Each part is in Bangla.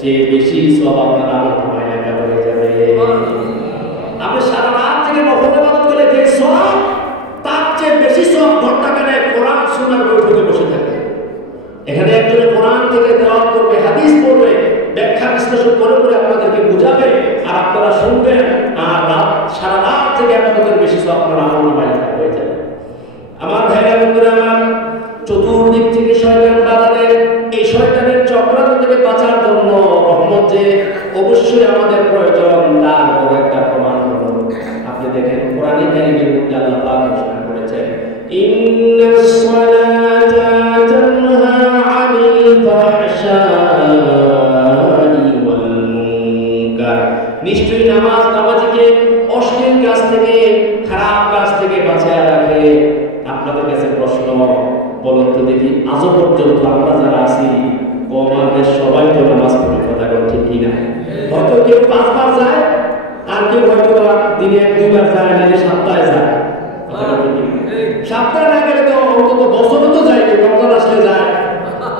যে বেশি সওয়াব আপনার আমলনামায় লেখা হয়ে যাবে। আপনি সারা রাত থেকে নফল ইবাদত করে যে সওয়াব, তার চেয়ে বেশি সওয়াব ঘন্টাখানে কোরআন শোনার বৈঠকে বসে থাকে। এখানে একজন কোরআন থেকে তেলাওয়াত করবে, হাদিস পড়বে, ব্যাখ্যা বিশ্লেষণ করে করে আপনাদেরকে বুঝাবে, আর আপনারা শুনবেন, আর সারা রাত থেকে আপনাদের বেশি সওয়াব আপনার আমলনামায় লেখা হয়ে যাবে। আমার ভাইরা বন্ধুরা আমার, চতুর্দিক থেকে শয়তান বাধা দেয়। এই শয়তানের চক্রান্ত থেকে বাঁচার জন্য রহমত যে অবশ্যই আমাদের প্রয়োজন, তার বড় একটা প্রমাণ হলো আপনি দেখেন কোরআনে কারীমের মধ্যে আল্লাহ পাক ঘোষণা করেছেন, ইন্নাস সালাতা তানহা আনিল ফাহশাই ওয়াল মুনকার, নিশ্চয়ই নামাজ নামাজিকে অশ্লীল কাজ থেকে, খারাপ কাজ থেকে বাঁচায় রাখে। আপনাদের কাছে প্রশ্ন, বলুন তো দেখি, আজও পর্যন্ত আমরা যারা আছি আমাদের সবাই তো নামাজ পড়ে, কথা ঠিক কিনা? হয়তো কেউ 5 বার যায়, আর কেউ হয়তো দিনে 1-2 বার যায়, নাহলে সপ্তাহে যায়। সপ্তাহে না গেলে তো অন্তত বছরে তো যায়, রমজান আসলে যায়,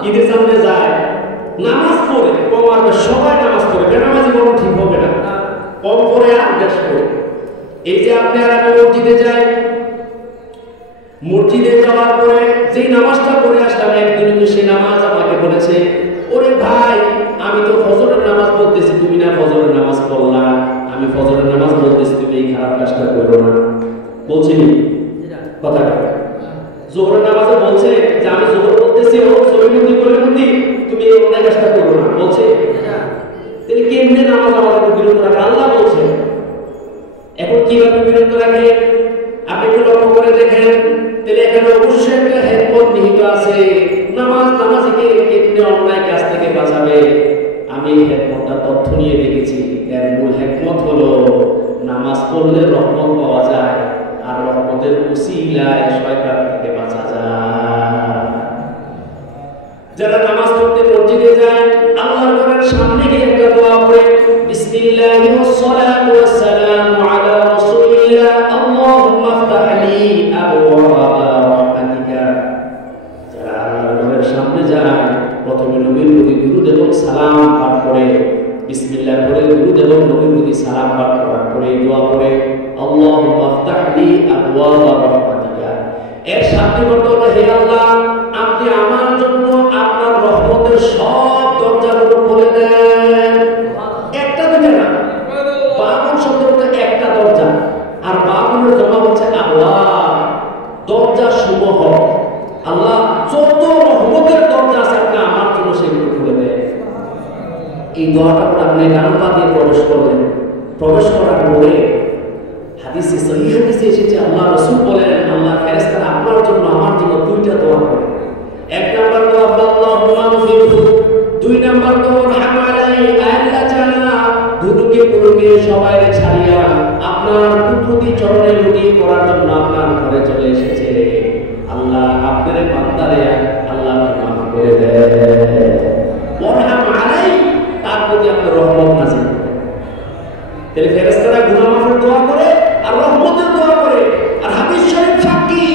ঈদের সামনে যায়, নামাজ পড়ে। আমাদের সবাই নামাজ পড়ে, বেনামাজি কোনো ঠিক হবে না, কম করে আর বেশ করে। এই যে আপনি আর আমি মসজিদে যাই, মসজিদে যাওয়ার পরে যেই নামাজটা পড়ে আসলাম, একদিন সেই নামাজ আমাকে বলেছে, ওরে ভাই আমি তো ফজরের নামাজ পড়তেছি, তুমি না ফজরের নামাজ পড়লা, আমি ফজরের নামাজ পড়তেছি, তুমি এই খারাপ কাজটা করো না। বলছিনি কথা? জোহরের নামাজে বলছে যে আমি জোহর পড়তেছি, ও সহিবুদ্ধি করে বুদ্ধি, তুমি এই অন্যায় কাজটা করো না, বলছে? তিনি কেমনে নামাজ আমাদেরকে বিরত রাখে? আল্লাহ বলছে। এখন কিভাবে বিরত রাখে আপনি একটু লক্ষ্য করে দেখেন, তাহলে এখানে অবশ্যই একটা হিকমত নিহিত আছে। নামাজ নামাজিকে কেমনে অন্যায় কাজ থেকে বাঁচাবে, আমি হিকমতটা তথ্য নিয়ে দেখেছি। এর মূল হিকমত হলো নামাজ পড়লে রহমত পাওয়া যায়, আর রহমতের উসিলায় শয়তান থেকে বাঁচা যায়। যারা নামাজ পড়তে মসজিদে যায়, আল্লাহর ঘরের সামনে গিয়ে একটা দোয়া পড়ে, বিসমিল্লাহি ওয়াস সালাতু ওয়াস সালামু আলা রাসূলিল্লাহ, আল্লাহুম্মা ইফতাহ লি আবওয়াবা রাহমাতিকা। যারা আল্লাহর ঘরের সামনে যায়, প্রথমে নবীর প্রতি দুরূদ এবং সালাম পাঠ করে, বিসমিল্লাহ পড়ে দুরূদ এবং নবীর প্রতি সালাম পাঠ করার পরে দোয়া পড়ে, আল্লাহুম্মা ইফতাহ লি আবওয়াবা রাহমাতিকা। এর সাথে বলতে হবে, হে আল্লাহ, আপনি আমার জন্য আপনার রহমতের সব দরজাগুলো খুলে দেন। একটা দুটো না, বাগুন শব্দ হচ্ছে একটা দরজা, আর বাগুনের জমা হচ্ছে আল্লাহ, দরজা সমূহ। আল্লাহ যত রহমতের দরজা আছে আপনি আমার জন্য সেগুলো খুলে দেন। এই দোয়াটা করে আপনি ডান পা দিয়ে প্রবেশ করলেন। প্রবেশ করার পরে হাদিসে সহিহ হাদিসে এসেছে, আল্লাহ রাসূল বলেন, আল্লাহ ফেরেশতারা আপনার জন্য আমার জন্য 2টা দোয়া করে। 1 নাম্বার দোয়া, আল্লাহুম্মা গফিরহু। 2 নাম্বার দোয়া, রহম আলাইহি, আল্লাহ জানা দুটোকে পুরোকে সবাই ছাড়িয়া আপনার কুদরতি চরণে লুটিয়ে পড়ার জন্য আপনার ঘরে চলে এসেছে। আল্লাহ আপনার বান্দারে আল্লাহ মাফ করে দেন, রহম আলাইহি, তার প্রতি আপনার রহমত নাযিল করেন। তাহলে ফেরেশতারা গুনাহ মাফের দোয়া করে আর রহমতের দোয়া করে। আর হাদিস শরীফ সাক্ষী,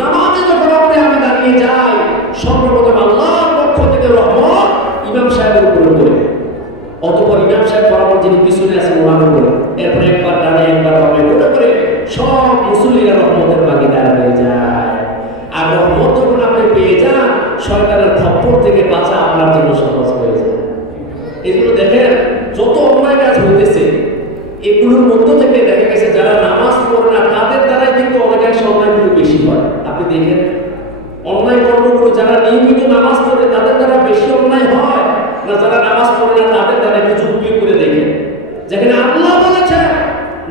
নামাজে যখন আপনি আমি দাঁড়িয়ে যাই, সর্বপ্রথম আল্লাহর পক্ষ থেকে রহমত ইমাম সাহেবের উপরে পড়ে, অতঃপর ইমাম সাহেব বরাবর যিনি পিছনে আছেন ওনার উপরে, এরপর একবার ডানে একবার বামে করে সব মুসল্লিরা রহমতের ভাগীদার হয়ে যায়। আর রহমত যখন আপনি পেয়ে যান, শয়তানের খপ্পর থেকে বাঁচা আপনার জন্য সহজ হয়ে যায়। এগুলো দেখেন, যত অন্যায় কাজ হইতেছে এগুলোর মধ্য থেকে দেখা গেছে যারা নামাজ পড়ে না তাদের দ্বারাই কিন্তু অনেকাংশ অন্যায়গুলো বেশি হয়। আপনি দেখেন অন্যায় কর্মগুলো যারা নিয়মিত নামাজ পড়ে তাদের দ্বারা বেশি অন্যায় হয়, না যারা নামাজ পড়ে না তাদের দ্বারা একটু যুক্তি করে দেখেন। যেখানে আল্লাহ বলেছেন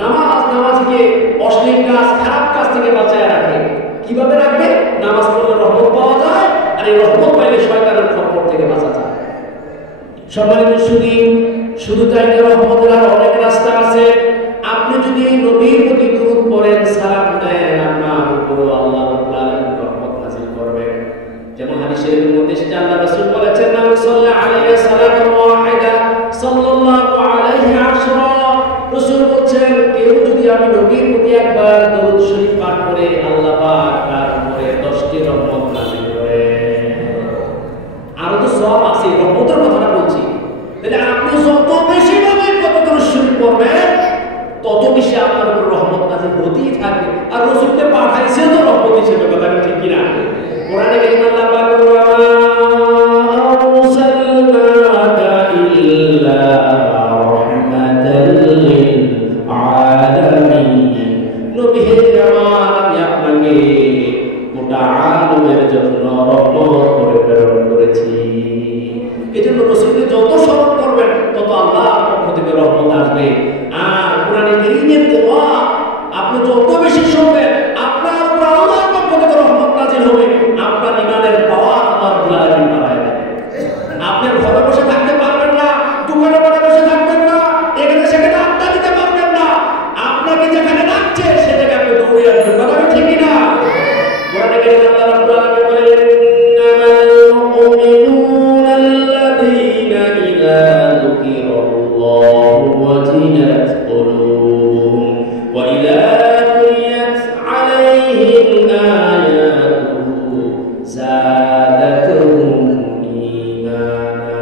নামাজ নামাজিকে অশ্লীল কাজ খারাপ কাজ থেকে বাঁচায় রাখে। কিভাবে রাখবে? নামাজ পড়লে রহমত পাওয়া যায়, আর এই রহমত পাইলে শয়তানের খপ্পর থেকে বাঁচা যায়। সম্মানিত শুধু তাই না, রহমতের আর অনেক রাস্তা আছে। আপনি যদি নবীর প্রতি দুরূদ পড়েন, সালাম দেন, আপনার উপর আল্লাহ রাব্বুল আলামিন রহমত নাযিল করবেন। যেমন হাদিস শরীফের মধ্যে এসেছে, আল্লাহ রাসূল বলেছেন, মান সাল্লাল্লাহু আলাইহি সাল্লাতু ওয়াহিদা সাল্লাল্লাহু আলাইহি আশরা। রাসূল বলেছেন, কেউ যদি আমি নবীর প্রতি একবার দরুদ শরীফ পাঠ করে, আল্লাহ পাক তার উপরে 10টি রহমত নাযিল করেন। আরো তো সওয়াব আছে, রহমতের কথাটা বলছি। তাহলে নাযিল হতেই থাকে। আর রাসূলকে পাঠাইছে তো রহমত হিসেবে, কথা ঠিক কি না? কোরআনে কারীম আল্লাহ পাক আরসালনাকা ইল্লা রাহমাতাল লিল আলামিন, নবী হে আমার, আমি আপনাকে গোটা আলমের জন্য রহমত করে প্রেরণ করেছি। এজন্য রাসূলকে যত স্মরণ করবেন তত আল্লাহর পক্ষ থেকে রহমত আসবে। আর কোরআনে কারীমের তেলাওয়াত আপনি যত বেশি শুনবেন আপনার উপর আল্লাহর পক্ষ থেকে রহমত নাযিল হবে। আপনার ঈমানের পাওয়ার আল্লাহ রাব্বুল আলামিন বাড়ায় দেবেন। আপনি ঘরে বসে থাকতে পারবেন না, দোকানে বসে থাকবেন না, এখানে সেখানে আড্ডা দিতে পারবেন না। আপনাকে যেখানে ডাকছে সে জায়গায় আপনি দৌড়ে আসবেন, কথা ঠিক কি না? কোরআনে কারীমে আল্লাহ রাব্বুল আলামিন বলেন, ইন্নামাল মুমিনুনা আল্লাযীনা ইযা যুকিরাল্লাহু ওয়াজিলাত কুলুবুহুম ওয়া ইযা তুলিয়াত আলাইহিম আয়াতুহু যাদাতুহুম ঈমানা।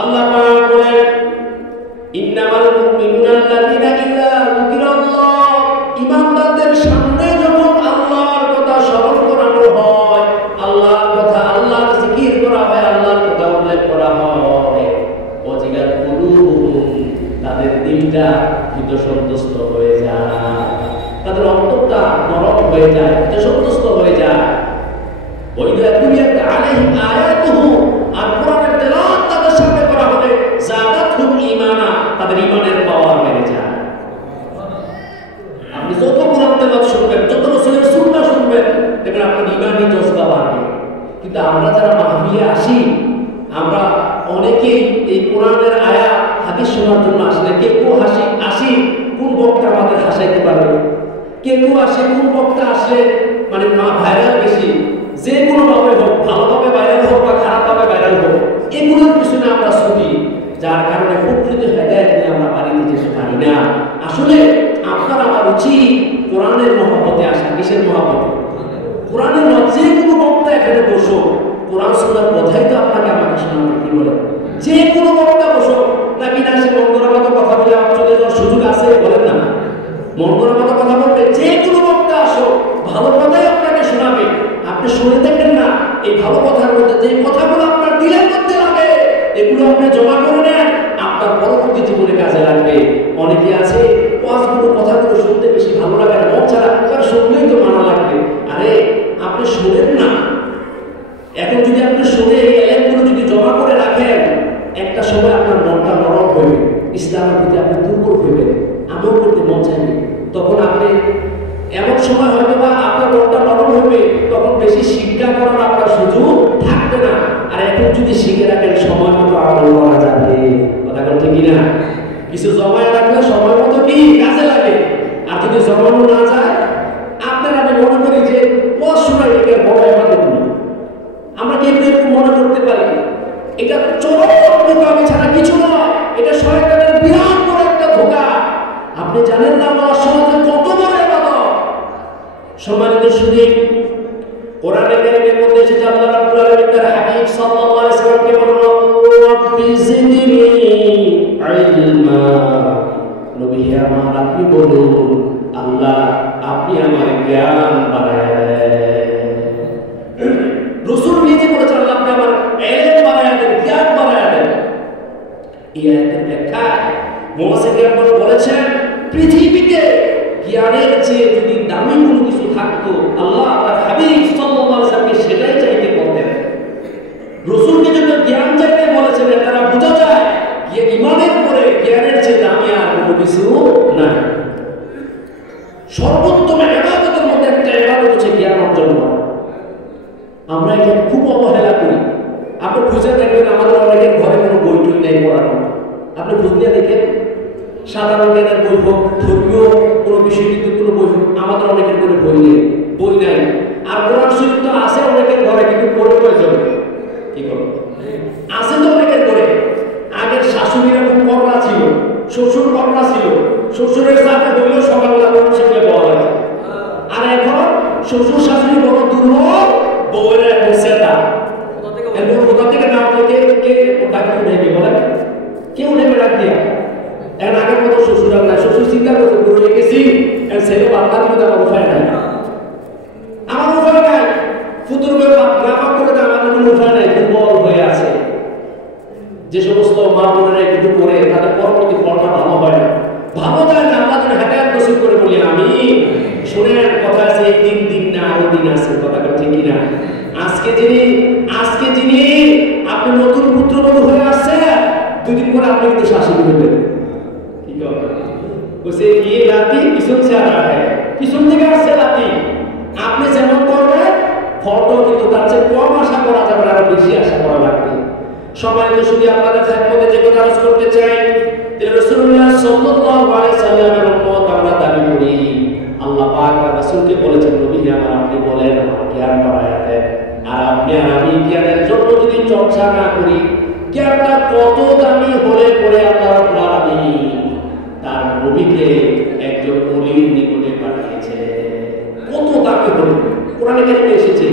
আল্লাহ পাক বলেন, ইন্নামাল মুমিনুনা আল্লাযীনা ইযা যুকিরাল্লাহ, ঈমানদারদের সামনে যখন আল্লাহর কথা স্মরণ করানো হয়, আল্লাহর কথা, আল্লাহর জিকির করা হয়, আল্লাহর কথা উল্লেখ করা হয়, ওয়াজিলাত কুলুবুহুম, তাদের দিলটা ভীতসন্ত্রস্ত হয়ে যায়, তাদের অন্তরটা নরম হয়ে যায়, ভীতসন্ত্রস্ত হয়ে যায়। ওয়া ইযা তুলিয়াত আলাইহিম আয়াতুহু, আর কোরআনের তেলাওয়াত তাদের সামনে করা হবে, যাদাতুহুম ঈমানা, তাদের ঈমানের পাওয়ার বেড়ে যায়। আপনি যত কোরআন তেলাওয়াত শুনবেন, যত রাসূলের সুন্নাহ শুনবেন, দেখবেন আপনার ঈমানি জজবা বাড়বে। কিন্তু আমরা যারা মাহফিলে আসি, আমরা অনেকেই এই কোরআনের আয়াত হাদিস শোনার জন্য আসি না। কেউ আসি কোন বক্তা আমাদের হাসাইতে পারবে, কেউ আসে কোন বক্তা আসলে মানে ভাইরাল বেশি, যে কোনো ভাবে হোক, ভালোভাবে ভাইরাল হোক বা খারাপভাবে ভাইরাল হোক, এগুলোর পিছনে আমরা ছুটি, যার কারণে প্রকৃত হেদায়েত নিয়ে আমরা বাড়িতে যেতে পারি না। আসলে আপনার আমার উচিত কোরআনের মহব্বতে আসা। কিসের মহব্বতে? কোরআনের যে কোনো বক্তা এখানে বসো, কোরআন সুন্নাহর কথাই তো আপনাকে আমাকে শোনাবে। কি বলে? যে কোনো বক্তা বসো, নাকি না সে মন্দরা মতো কথা বলে আমার চলে যাওয়ার সুযোগ আছে? বলেন না, মন্দরা মতো কথা বলবে। যে কোনো বক্তা আসো, ভালো কথাই আপনাকে শোনাবে। আপনি শুনে দেখেন না, এই ভালো কথার মধ্যে যে কথাগুলো আপনার দিলের মধ্যে লাগে, এগুলো আপনি জমা করে নেন, আপনার পরবর্তী জীবনে কাজে লাগবে। অনেকে আছে ওয়াজগুলো, কথাগুলো শুনতে বেশি ভালো লাগে না, মন ছাড়া একবার শুনলেই তো মানা লাগবে। আরে আপনি শোনেন না, এখন যদি আপনি শুনে এই এলেমগুলো যদি জমা করে রাখেন, একটা সময় আপনার মনটা নরম হইবে, ইসলামের প্রতি আপনি দুর্বল হইবেন, আমল করতে মন চাইবে। তখন আপনি এমন সময় হয়তো বা আপনার মনটা নরম হইবে, তখন বেশি শিক্ষা করার আপনার সুযোগ থাকবে না। আর এখন যদি শিখে রাখেন, সময় মতো আমল করা যাবে। কথা বলতে কি না? কিছু জমায় রাখলে সময় মতো কি কাজে লাগে। আর যদি জমানো না যায়, আপনার আমি মনে করি যে অসময় থেকে বড় ইবাদত নেই। আমরা কেউ এরকম মনে করতে পারি, এটা চরম ধোঁকা ছাড়া কিছু নয়, এটা শয়তানের বিরাট বড় একটা ধোঁকা। আপনি জানেন না সমাজে কত বড় ইবাদত। সম্মানিত শুধু কোরআনে কারীমের মধ্যে এসেছে, আল্লাহ রাব্বুল আলামিন তার হাবিব সাল্লাল্লাহু আলাইহি ওয়াসাল্লামকে বলেন, রাব্বি জিদনি ইলমা, নবী আমার আপনি বলুন, আল্লাহ আপনি আমার জ্ঞান বাড়ায় দেন। রাসূল নিজে বলেছেন, আল্লাহ আপনি আমার ইলম বাড়ায় দেন, জ্ঞান বাড়ায় দেন। এই আয়াতের ব্যাখ্যা মুফাসসিরগণ বলেছেন, পৃথিবীতে জ্ঞানের চেয়ে যদি দামি কোনো কিছু থাকতো, আল্লাহ তার হাবিব সাল্লাল্লাহু আলাইহি ওয়াসাল্লামকে সেটাই চাইতে বলতেন। রাসূলকে যখন জ্ঞান চাইতে বলেছেন, তারা বোঝা যায় যে ঈমানের উপরে জ্ঞানের চেয়ে দামি আর কোনো কিছু নাই। সর্বোত্তম ইবাদতের মধ্যে একটা ইবাদত হচ্ছে জ্ঞান অর্জন করা। আমরা এটা খুব অবহেলা করি। আপনি খুঁজে দেখবেন আমাদের অনেকের ঘরে কোনো বই টই নেই পড়ানো। আপনি খুঁজে দেখেন, সাধারণ জ্ঞানের বই হোক, ধর্মীয় কোনো বিষয় কিন্তু কোনো বই হোক, আমাদের অনেকের কোনো বই নাই। আর কোরআন শরীফ তো আছে অনেকের ঘরে, কিন্তু পড়ে প্রয়োজন কি করবে? আছে তো অনেকের ঘরে। আগের শাশুড়িরা খুব করলা ছিল, শ্বশুর করলা ছিল, শ্বশুরের সাথে হইলেও সকালবেলা কোরআন শিখলে পাওয়া লাগে। আর এখন শ্বশুর শাশুড়ি বড় দুর্বল, বউয়ের এখন সেটা এরপর কোথা থেকে নাম থেকে কে ওটাকে উঠে বলে কেউ নেমে রাখ দিয়া। এখন আগের মতো শ্বশুর আর নাই, শ্বশুর চিন্তা করছে বুড়ো হয়ে গেছি, ছেলে বাচ্চা দিতে আমার উপায় নাই, আমার উপায় নাই, ফুতুর গ্রাফা করে আমাদের কোনো উপায় নাই, দুর্বল হয়ে আছে। যে সমস্ত মা বোনেরা একটু করে তাদের পরবর্তী ফলটা ভালো হয় না, ভালো যায় না। আল্লাহ যেন হেদায়েত নসিব করে বলি আমি। শুনেন, কথা আছে এই দিন না আরো দিন আছে, কথাটা ঠিক কিনা? আজকে যিনি আপনি নতুন পুত্রবধূ হয়ে আসছে, দুদিন পরে আপনি কিন্তু শাশুড়ি হবেন। কি বলছে ये लाती পিছন से आ रहा है, পিছন থেকে আসছে লাতি। আপনি যেমন করবেন ফটো কিন্তু তার চেয়ে কম আশা করা যাবে না, আরো বেশি আশা করা লাগবে। সম্মানিত শুধু আপনাদের খেদমতে যে কথা আরজ করতে চাই, রাসূলুল্লাহ সাল্লাল্লাহু আলাইহি সাল্লামের উম্মত আমরা দাবি করি। আল্লাহ পাক রাসূলকে বলেছেন, নবী আমার আপনি বলেন আমার জ্ঞান বাড়ায়া দেন। আর আপনি আর আমি জ্ঞানের জন্য যদি চর্চা না করি, জ্ঞানটা কত দামি হলে পরে আল্লাহ রাব্বুল আলামিন তার নবীকে একজন ওলির নিকটে পাঠিয়েছে। কত দামি হলে কোরআনে কারিমে এসেছে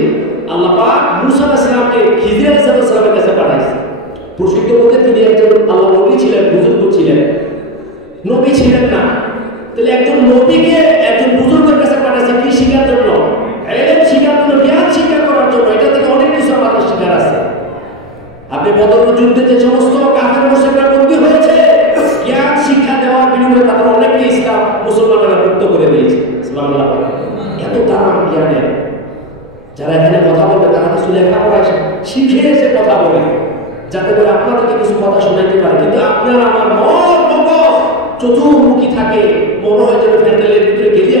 আল্লাহ পাক মুসা আলাইহিস সালামকে খিজির আলাইহিস সালামের কাছে পাঠাইছে। প্রসিদ্ধ বলতে তিনি একজন আল্লাহ নবী ছিলেন, বুজুর্গ ছিলেন, নবী ছিলেন না। তাহলে একজন নবীকে একজন বুজুর্গের কাছে পাঠাইছে কি শিখার জন্য? ইলম শিখার জন্য, জ্ঞান শিক্ষা করার জন্য। এটা থেকে অনেক কিছু আমাদের শিখার আছে। আপনি বদর যুদ্ধে যে সমস্ত কাফের মুশরিকরা বন্দী হয়েছে, জ্ঞান শিক্ষা দেওয়ার বিনিময়ে তাদের অনেককে ইসলাম মুসলমানরা মুক্ত করে দিয়েছে। সুবহানাল্লাহ। এত দাম জ্ঞানের। যারা এখানে কথা বলবে তারা কিছু লেখাপড়া শিখে এসে কথা বলে, যাতে করে আপনাদেরকে কিছু কথা শোনাইতে পারে। কিন্তু আপনার আমার মন মগজ চতুর্মুখী থাকে, মনে হয় যেন প্যান্ডেলের ভিতরে গেলে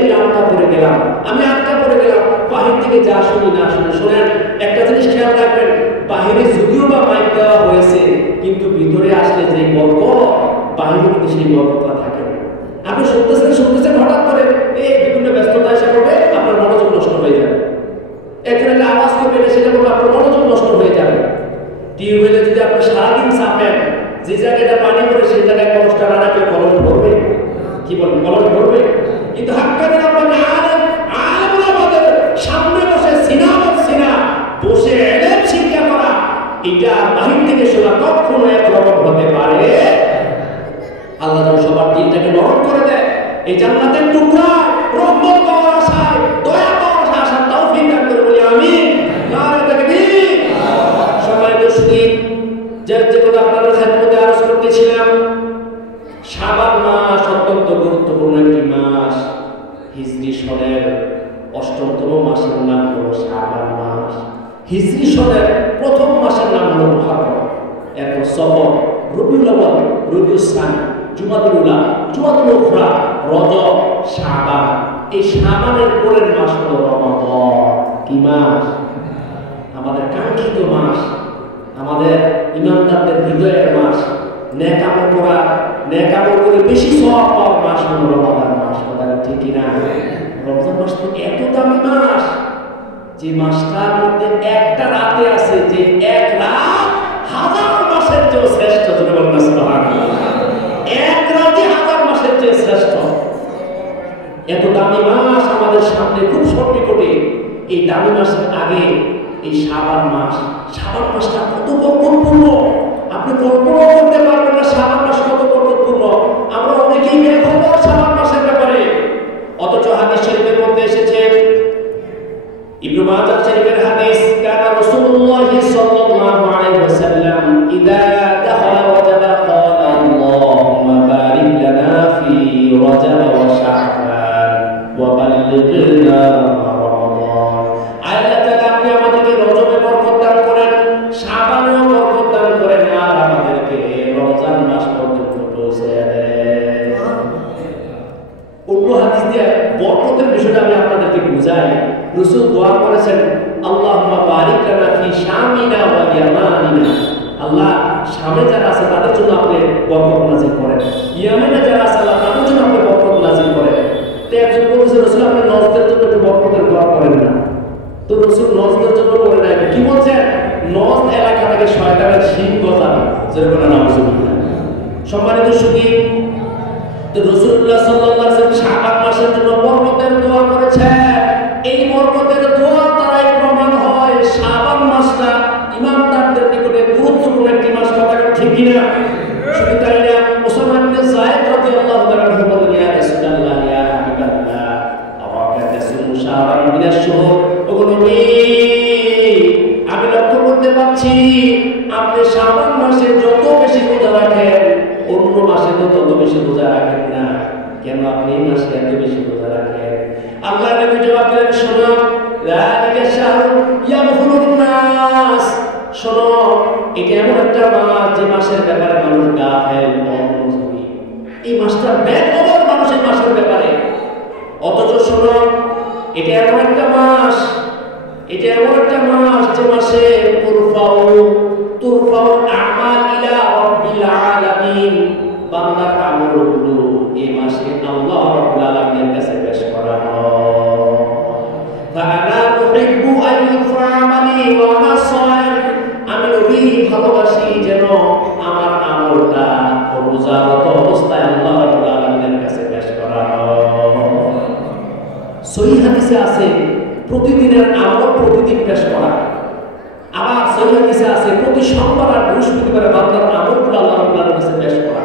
আমি আটকা পড়ে গেলাম, বাহির থেকে যা শুনি না শুনি। শোনেন, একটা জিনিস খেয়াল রাখবেন, বাহিরে যদিও বা মাইক দেওয়া হয়েছে, কিন্তু ভিতরে আসলে যে বরকত, বাহিরে কিন্তু সেই বরকতটা থাকে না। আপনি শুনতেছেন হঠাৎ করে এই বিভিন্ন ব্যস্ততা এসে পড়বে, আপনার মনোযোগ নষ্ট হয়ে যাবে। এখানে একটা আওয়াজ করবেন, সেটা বলবে আপনার মনোযোগ নষ্ট হয়ে যাবে। টিউবওয়েলে যদি আপনি সারাদিন চাপেন, যে জায়গাটা পানি পড়ে সেই জায়গায় কলসটা না রাখলে কলস ভরবে? কি বলবেন? কলস ভরবে? কিন্তু হাক্কানি আপনার আলেমরা আমাদের সামনে বসে সিনা বসে ইলম শিক্ষা করা, এটা বাহির থেকে শোনা কখনো একরকম হতে পারে। আল্লাহ যেন সবার দিনটাকে নরম করে দেয়। এই জান্নাতের টুকরা রহমত পাওয়ার আশায়, দয়া পাওয়ার আশায় তৌফিক দান করে বলি আমিন। নারে তাকবীর। সম্মানিত সুধী, যে কথা আপনাদের খেদমতে আরজ করতেছিলাম, শাবান মাস অত্যন্ত গুরুত্বপূর্ণ একটি মাস। হিজরি সনের ৮ম মাসের নাম হলো শাবান মাস। হিজরি সনের প্রথম মাসের নাম হলো মুহররম, এরপর সফর, রবিউল আউয়াল, রবিউল সানি, জুমাদুল উলা, জুমাদুল উখরা, রজব, শাবান। এই শাবানের পরের মাস হলো রমাদান। কি মাস? আমাদের কাঙ্ক্ষিত মাস, আমাদের ইমানদারদের হৃদয়ের মাস, নেক আমল করা, নেক আমল করে বেশি সওয়াব পাওয়ার মাস হলো রমাদান মাস। কথা ঠিক কিনা? রমজান মাস তো এত দামি মাস, যে মাসটার মধ্যে একটা রাতে আছে যে এক রাত হাজার মাসের চেয়ে শ্রেষ্ঠ। সুবহানাল্লাহ। এক রাতে হাজার মাসের চেয়ে শ্রেষ্ঠ। এত দামি মাস আমাদের সামনে খুব সন্নিকটে। এই দামি মাসের আগে এই শাবান মাসটা কত বরকতপূর্ণ, আপনি কল্পনা করতে পারবেন না শাবান মাস কত বরকতপূর্ণ। আমরা অনেকেই বেখবর শাবান মাসের ব্যাপারে, অথচ হাদিস শরীফের মধ্যে এসেছে, ইবনে মাজাহ শরীফের হাদিস, কানা রাসূলুল্লাহ সাল্লাল্লাহু আলাইহি ওয়াসাল্লাম ইযা দাখালা ওয়াজাবা ক্বালা আল্লাহুম্মা বারিক লানা ফি রজব ওয়া শাবান ওয়া বাল্লিগনা রমাদান। আল্লাহ তাআলা আপনি আমাদেরকে রজবে বরকত দান করেন, শাবানেও বরকত দান করেন, আর আমাদেরকে রমজান মাস পর্যন্ত পৌঁছে দেন। অন্য হাদিস দিয়ে বরকতের বিষয়টা আমি আপনাদেরকে বুঝাই। রাসূল দোয়া করেছেন, আল্লাহুম্মা বারিক লানা ফি শামিনা ওয়া ইয়ামানিনা। আল্লাহ, শামে যারা আছে তাদের জন্য আপনি বরকত নাযিল করেন, ইয়ামানে যারা আছে আল্লাহ তাদের জন্য আপনি বরকত নাযিল করেন। তো একজন বলেছে, রাসূল আপনি নজদের জন্য একটু বরকতের দোয়া করেন না। তো রাসূল নজদের জন্য করে নাই, কি বলছেন? নজ এলাকা থেকে শয়তানের শিং গজাবে, যেরকম নাউজুবিল্লাহ। সম্মানিত সুধী, তো রাসূলুল্লাহ সাল্লাল্লাহু আলাইহি ওয়াসাল্লাম শাবান মাসের জন্য বরকতের দোয়া করেছেন। এই বরকতের দোয়ার দ্বারাই প্রমাণ হয় শাবান মাসটা ইমানদারদের নিকটে গুরুত্বপূর্ণ একটি মাস। কথা ঠিক কিনা? শুধু তাই না, উসামা ইবনে যায়েদ রাদিয়াল্লাহু তাআলা বলেন, ইয়া রাসূলুল্লাহ, ইয়া হাবিবাল্লাহ, মাসে যত বেশি রোজা রাখেন অন্য মাসে তো তত বেশি রোজা রাখেন না, কেন আপনি এই মাসে এত বেশি রোজা রাখেন? আল্লাহ নবী জবাব দিলেন, শোনো, যালিকা শাহরু ইয়াগফিরুন নাস, শোনো, এটা এমন একটা মাস যে মাসের ব্যাপারে মানুষ গাফেল, অমনোযোগী। এই মাসটা ব্যাপক মানুষের মাসের ব্যাপারে, অথচ শোনো, এটা এমন একটা মাস যে মাসে তুরফাউ আমাল ইলা রাব্বিল আলামিন, বান্দার আমলগুলো এই মাসে আল্লাহ রাব্বুল আলামিনের কাছে পেশ করা হয়। ফাআনা উহিব্বু আন ইউরফা আমালি ওয়া আনা সাইম, আমি নবী ভালোবাসি যেন আমার আমলটা রোজারত অবস্থায় আল্লাহ রাব্বুল আলামিনের কাছে পেশ করা হয়। সহিহ হাদিসে আছে প্রতিদিনের আমল প্রতিদিন পেশ করা, আবার সহিহ হাদিসে আছে প্রতি সোমবার আর বৃহস্পতিবারে বান্দার আমলগুলো আল্লাহ রাব্বুল আলামিনের কাছে পেশ করা।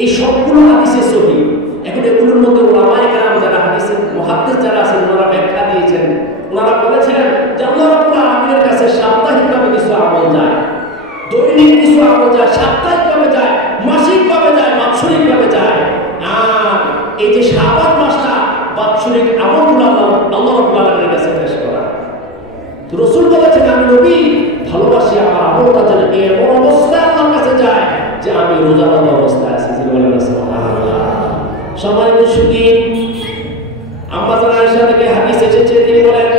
এই সবগুলো হাদিসে সহিহ। এখন এগুলোর মধ্যে উলামায়ে কেরাম যারা হাদিসের মুহাদ্দিস যারা আছেন ওনারা ব্যাখ্যা দিয়েছেন, ওনারা বলেছেন যে আল্লাহ রাব্বুল আলামিনের কাছে সাপ্তাহিকভাবে কিছু আমল যায়, দৈনিক কিছু আমল যায়, সাপ্তাহিকভাবে যায়, মাসিকভাবে যায়, বাৎসরিকভাবে যায়। আর এই যে শাবান মাসটা বাৎসরিক আমলগুলো আল্লাহ রাব্বুল আলামিনের কাছে পেশ করা। তো রাসূল বলেছেন, আমি নবী ভালোবাসি আমার আমলটা যেন এমন অবস্থায় আল্লাহর কাছে যায় যে আমি রোজারত অবস্থায় আছি। সুবহানাল্লাহ। সম্মানিত সুধী, আম্মা জানা আয়েশা থেকে হাদিস এসেছে, তিনি বলেন,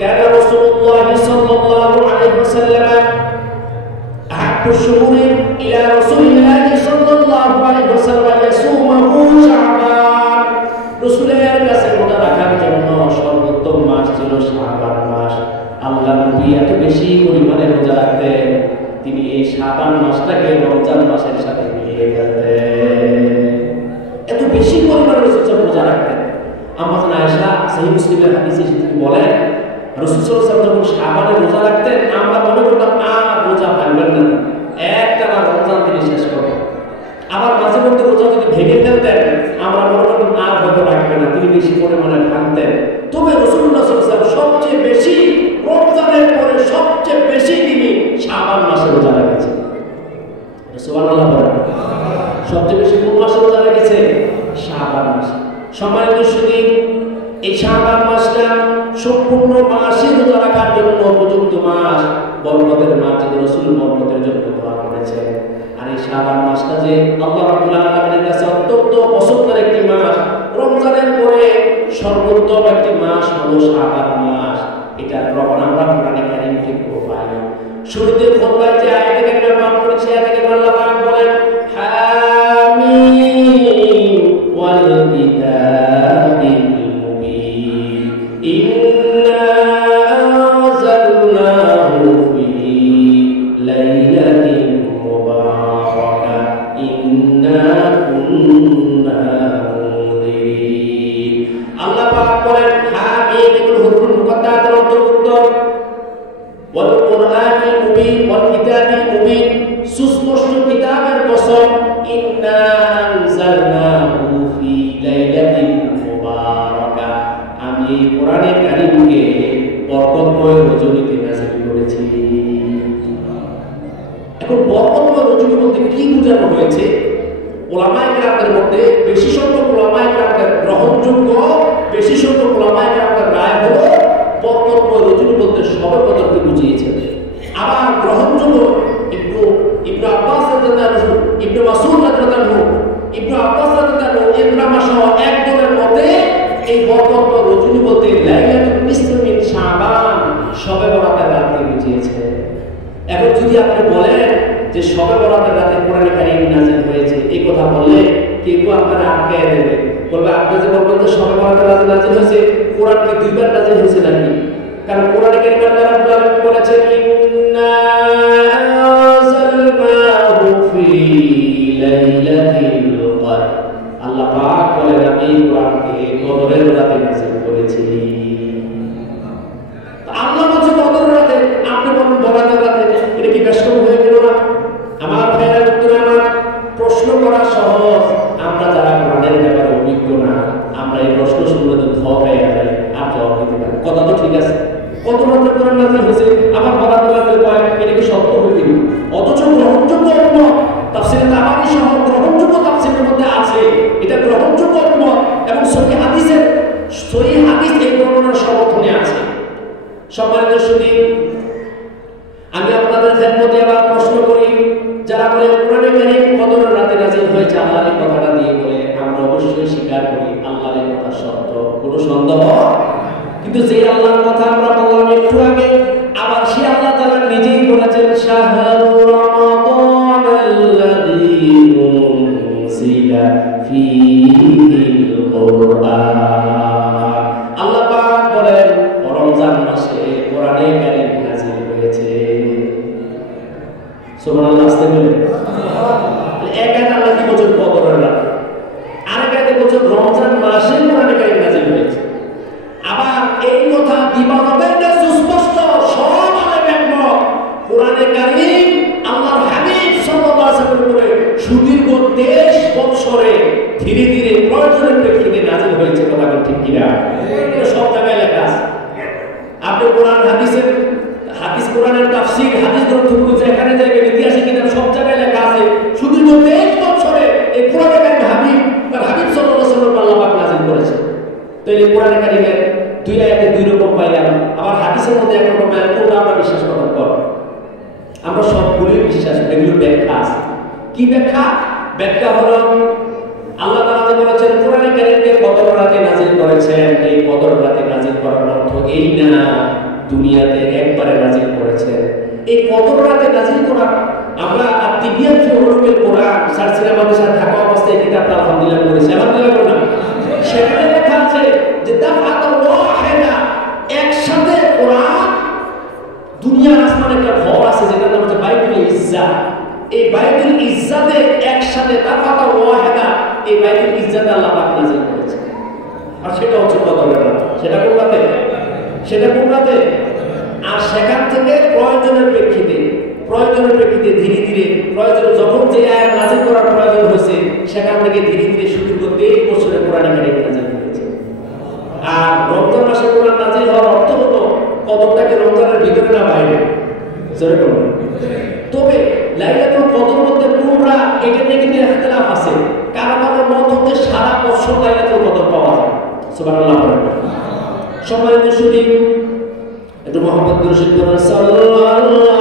কানা রাসূলুল্লাহ সাল্লাল্লাহু আলাইহি ওয়াসাল্লাম আহাব্বু শুহুরি ইলা রাসূলিল্লাহ সাল্লাল্লাহু আলাইহি ওয়াসাল্লাম ইয়াসুমু শাবান, রাসূলের কাছে রোজা রাখার জন্য সর্বোত্তম মাস ছিল শাবান মাস। আল্লাহ নবী এত বেশি পরিমাণে রোজা রাখতেন, তিনি এই শাবান মাসটাকে রমজান মাসের সাথে মিলিয়ে ফেলতেন, এত বেশি পরিমাণে রাসূল রোজা রাখতেন। আম্মা জানা আয়েশা সহিহ মুসলিমের হাদিসে তিনি বলেন, রাসূল সাল্লাল্লাহু আলাইহি ওয়াসাল্লাম যখন শাবানে রোজা রাখতেন, আমরা মনে করতাম আর রোজা ভাঙবেন না, একটানা রমজান তিনি শেষ করবেন। আবার মাঝে মধ্যে রোজা যদি ভেঙে ফেলতেন, আমরা মনে করতাম আর হয়তো রাখবেন না, তিনি বেশি পরিমাণে ভাঙতেন। তবে রাসূলুল্লাহ সাল্লাল্লাহু আলাইহি ওয়াসাল্লাম সবচেয়ে বেশি রমজানের পরে সবচেয়ে বেশি তিনি শাবান মাসে রোজা রেখেছেন। সুবহানাল্লাহ বলেন। সবচেয়ে বেশি কোন মাসে রোজা রেখেছে? শাবান মাসে। সম্মানিত সুধী, এই শাবান মাসটা সম্পূর্ণ মাসে রোজা রাখার জন্য উপযুক্ত মাস, বরকতের মাস, যে রাসূল বরকতের জন্য দোয়া করেছেন। আর এই শাবান মাসটা যে আল্লাহ রাব্বুল আলামিনের কাছে অত্যন্ত পছন্দের একটি মাস, রমজানের পরে সর্বোত্তম একটি মাস হলো শাবান মাস। এটার প্রমাণ আমরা কোরআনে কারীম থেকে পাই। শুরুতে খুতবায় যে আয়াত থেকে আমরা পাঠ করেছি, আয়াত থেকে আল্লাহ পাক বলেন, হামিম ওয়াল কিতাবিল মুবিন ইন্না আনজালনাহু ফি লাইলাতিন মুবারাকাহ ইন্না কুন্না মুনদিরিন। আল্লাহ পাক বলেন, হামিম এগুলো হুরুফুল মুকাদ্দারাতের অন্তর্ভুক্ত, ওয়াল কুরআনিল মুবিন ওয়াল কিতাবিল মুবিন, সুস্পষ্ট কিতাবের কসম, ইন্না আনজালনাহু ফি লাইলাতিন মুবারাকাহ, আমি এই কোরআনে কারীমকে বরকতময় রজনীতে নাযিল করেছি। এখন বরকতময় রজনী বলতে কি বোঝানো হয়েছে? উলামায়ে কেরামদের মধ্যে বেশি সংখ্যক উলামায়ে কেরামদের গ্রহণযোগ্য, বেশি সংখ্যক উলামায়ে কেরামদের রায় হলো বরকতময় রজনী বলতে শবে কদরকে বুঝিয়েছেন। আবার গ্রহণযোগ্য ইবনে আব্বাস রাদিয়াল্লাহু আনহু, ইবনে মাসউদ রাদিয়াল্লাহু আনহু, ইবনে আব্বাস রাদিয়াল্লাহু আনহু, ইকরামা সহ একজনের মতে এই বরকতময় রজনী বলতে লাইলাতুল নিসফি মিন শাবান, শবে বরাতের রাতকে বুঝিয়েছে। এখন যদি আপনি বলেন যে শবে বরাতের রাতে কোরআনে কারীম নাযিল হয়েছে, এই কথা বললে কেউ আপনারা আটকায় দেবে, বলবে আপনি যে বলবেন যে শবে বরাতের রাতে নাযিল হয়েছে, কোরআন কি দুইবার নাযিল হয়েছে নাকি? কারণ কোরআনে কারীমে আল্লাহ রাব্বুল আলামিন বলেছেন, ইন্না আনজালনাহু ফি লাইলাতিল কদর, আল্লাহ পাক বলেন আমি কোরআনকে কদরের রাতে নাযিল করেছি। আল্লাহ বলছে কদরের রাতে, আপনি বলেন বরাতের রাতে, এটা কি বেশ কম হয়ে গেল না? আমার ভাইরা উত্তরে আমার প্রশ্ন করা সহজ, আমরা যারা কোরআনের ব্যাপারে অভিজ্ঞ না, আমরা এই প্রশ্ন শুনলে তো ভয় পেয়ে যাই, আর জবাব দিতে পারি। কথা তো ঠিক আছে, কত রাতে কোরআন নাযিল হয়েছে, আবার বরাতের রাতে কয়, এটা কি সত্য হয়ে অথচ গ্রহণযোগ্য উম্মত তাফসীরে তাবারী সহ গ্রহণযোগ্য তাফসীরের মধ্যে আছে, এটা গ্রহণযোগ্য উম্মত এবং সহিহ হাদিস এই বর্ণনার সমর্থনে আছে। সম্মানিত সুধী, আমি আপনাদের খেদমতে আবার প্রশ্ন করি, যারা বলে কোরআনে কারীম কদরের রাতে নাযিল হয়েছে আল্লাহর কথাটা দিয়ে বলে, আমরা অবশ্যই স্বীকার করি আল্লাহর কথা সত্য, কোনো সন্দেহ। কিন্তু যে আল্লাহর কথা আমরা বললাম একটু আগে, আবার সেই আল্লাহ তাআলা নিজেই বলেছেন শাহরু রমাদানাল্লাযী উনজিলা ফীহিল কুরআন। আল্লাহ পাক বলেন রমজান মাসে কোরআনে কারীম নাযিল হয়েছে। সুবহানাল্লাহ, আস্তে বলেন। এক আয়াত আল্লাহ কি বলেন কদরের রাত, আরেক আয়াতে বলেন রমজান মাসে কোরআনে কারীম নাযিল হয়েছে। আবার এই কথা দিবানবের সুস্পষ্ট, সব আলেম একমত, কোরআনে কারীম আল্লাহর হাবিব সাল্লাল্লাহু আলাইহি ওয়াসাল্লামের উপরে সুদীর্ঘ 23 বছরে ধীরে ধীরে প্রয়োজনের প্রেক্ষিতে নাযিল হয়েছে। কথা ঠিক কিনা? এটা সব জায়গায় লেখা আছে। আপনি হাদিস কোরআনের তাফসীর, হাদিস গ্রন্থগুলো যেখানে জায়গায় ইতিহাসে কিতাব সব জায়গায় লেখা আছে সুদীর্ঘ 23 বছরে এই কোরআনে কারীম হাবিব সাল্লাল্লাহু আলাইহি ওয়াসাল্লাম আল্লাহ পাক নাযিল করেছেন। তো এই কোরআনে কারীমের দুই আয়াতে দুই রকম পাইলাম, আবার হাদিসের মধ্যে এক রকম পাইলাম। কোনটা আমরা বিশ্বাস করার পর আমরা সবগুলোই বিশ্বাস করি, এগুলো ব্যাখ্যা আছে। কি ব্যাখ্যা? ব্যাখ্যা হলো আল্লাহ তাআলা যে বলেছেন কোরআনে কারীমকে কদর রাতে নাযিল করেছেন, এই কদর রাতে নাযিল করার অর্থ এই না দুনিয়াতে একবারে নাযিল করেছেন। এই কদর রাতে নাযিল করা আমরা আত-তিবিয়ান ফি উলুমিল কোরআন সার্চিং আমাদের সাথে থাকা অবস্থায় কিতাবটা আলহামদুলিল্লাহ পড়েছি। আলহামদুলিল্লাহ না, সেখানে লেখা আছে যে দাফআতাল ওয়াহিদা, একসাথে কোরআন দুনিয়ার আসমানে একটা ঘর আছে যেটার নাম হচ্ছে বাইতুল ইজ্জা। এই বাইতুল ইজ্জাতে একসাথে দাফআতাল ওয়াহিদা, এই বাইতুল ইজ্জাতে আল্লাহ পাক নাযিল করেছে। আর সেটা হচ্ছে কদরের রাত। সেটা কোন রাতে? আর সেখান থেকে প্রয়োজনের প্রেক্ষিতে ধীরে ধীরে প্রয়োজন যখন যে আয়াত নাযিল করার প্রয়োজন হয়েছে সেখান থেকে ধীরে ধীরে সুদীর্ঘ 23 বছরে কোরআন কারীম নাযিল হয়েছে। আর রমজান মাসে কোরআন নাযিল হওয়ার অর্থ হলো কদরটাকে রমজানের ভিতরে না বাইরে। তবে লাইলাতুল কদর মধ্যে পুরা এটা নিয়ে কিন্তু ইখতিলাফ আছে। কারো মত হচ্ছে সারা বছর লাইলাতুল কদর পাওয়া যায়। সুবহানাল্লাহ। সম্মানিত সুধী, একটু মুহাম্মদ রশিদ করেন সাল্লাল্লাহু আলাইহি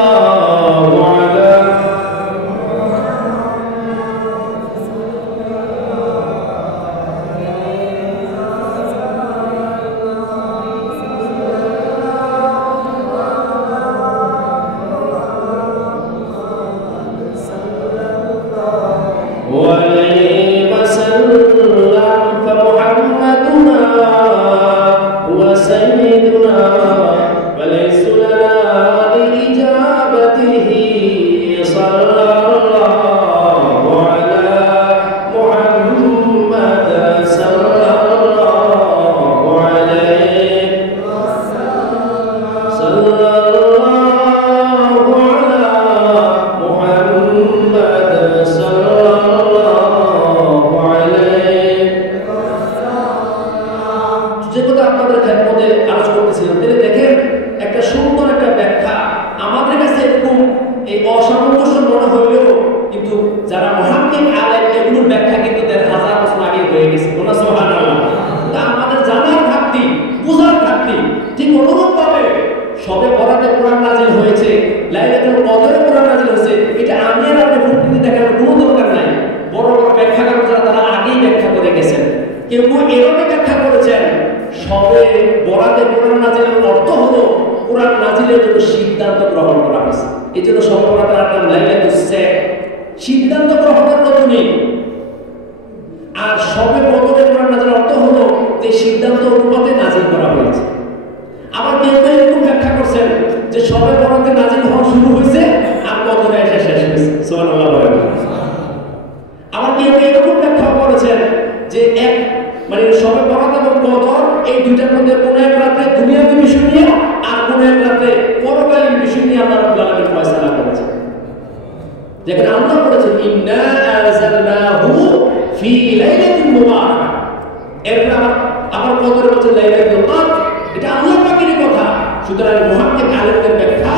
সুতরাং মুহাক্কিক আলেমদের ব্যাখ্যা,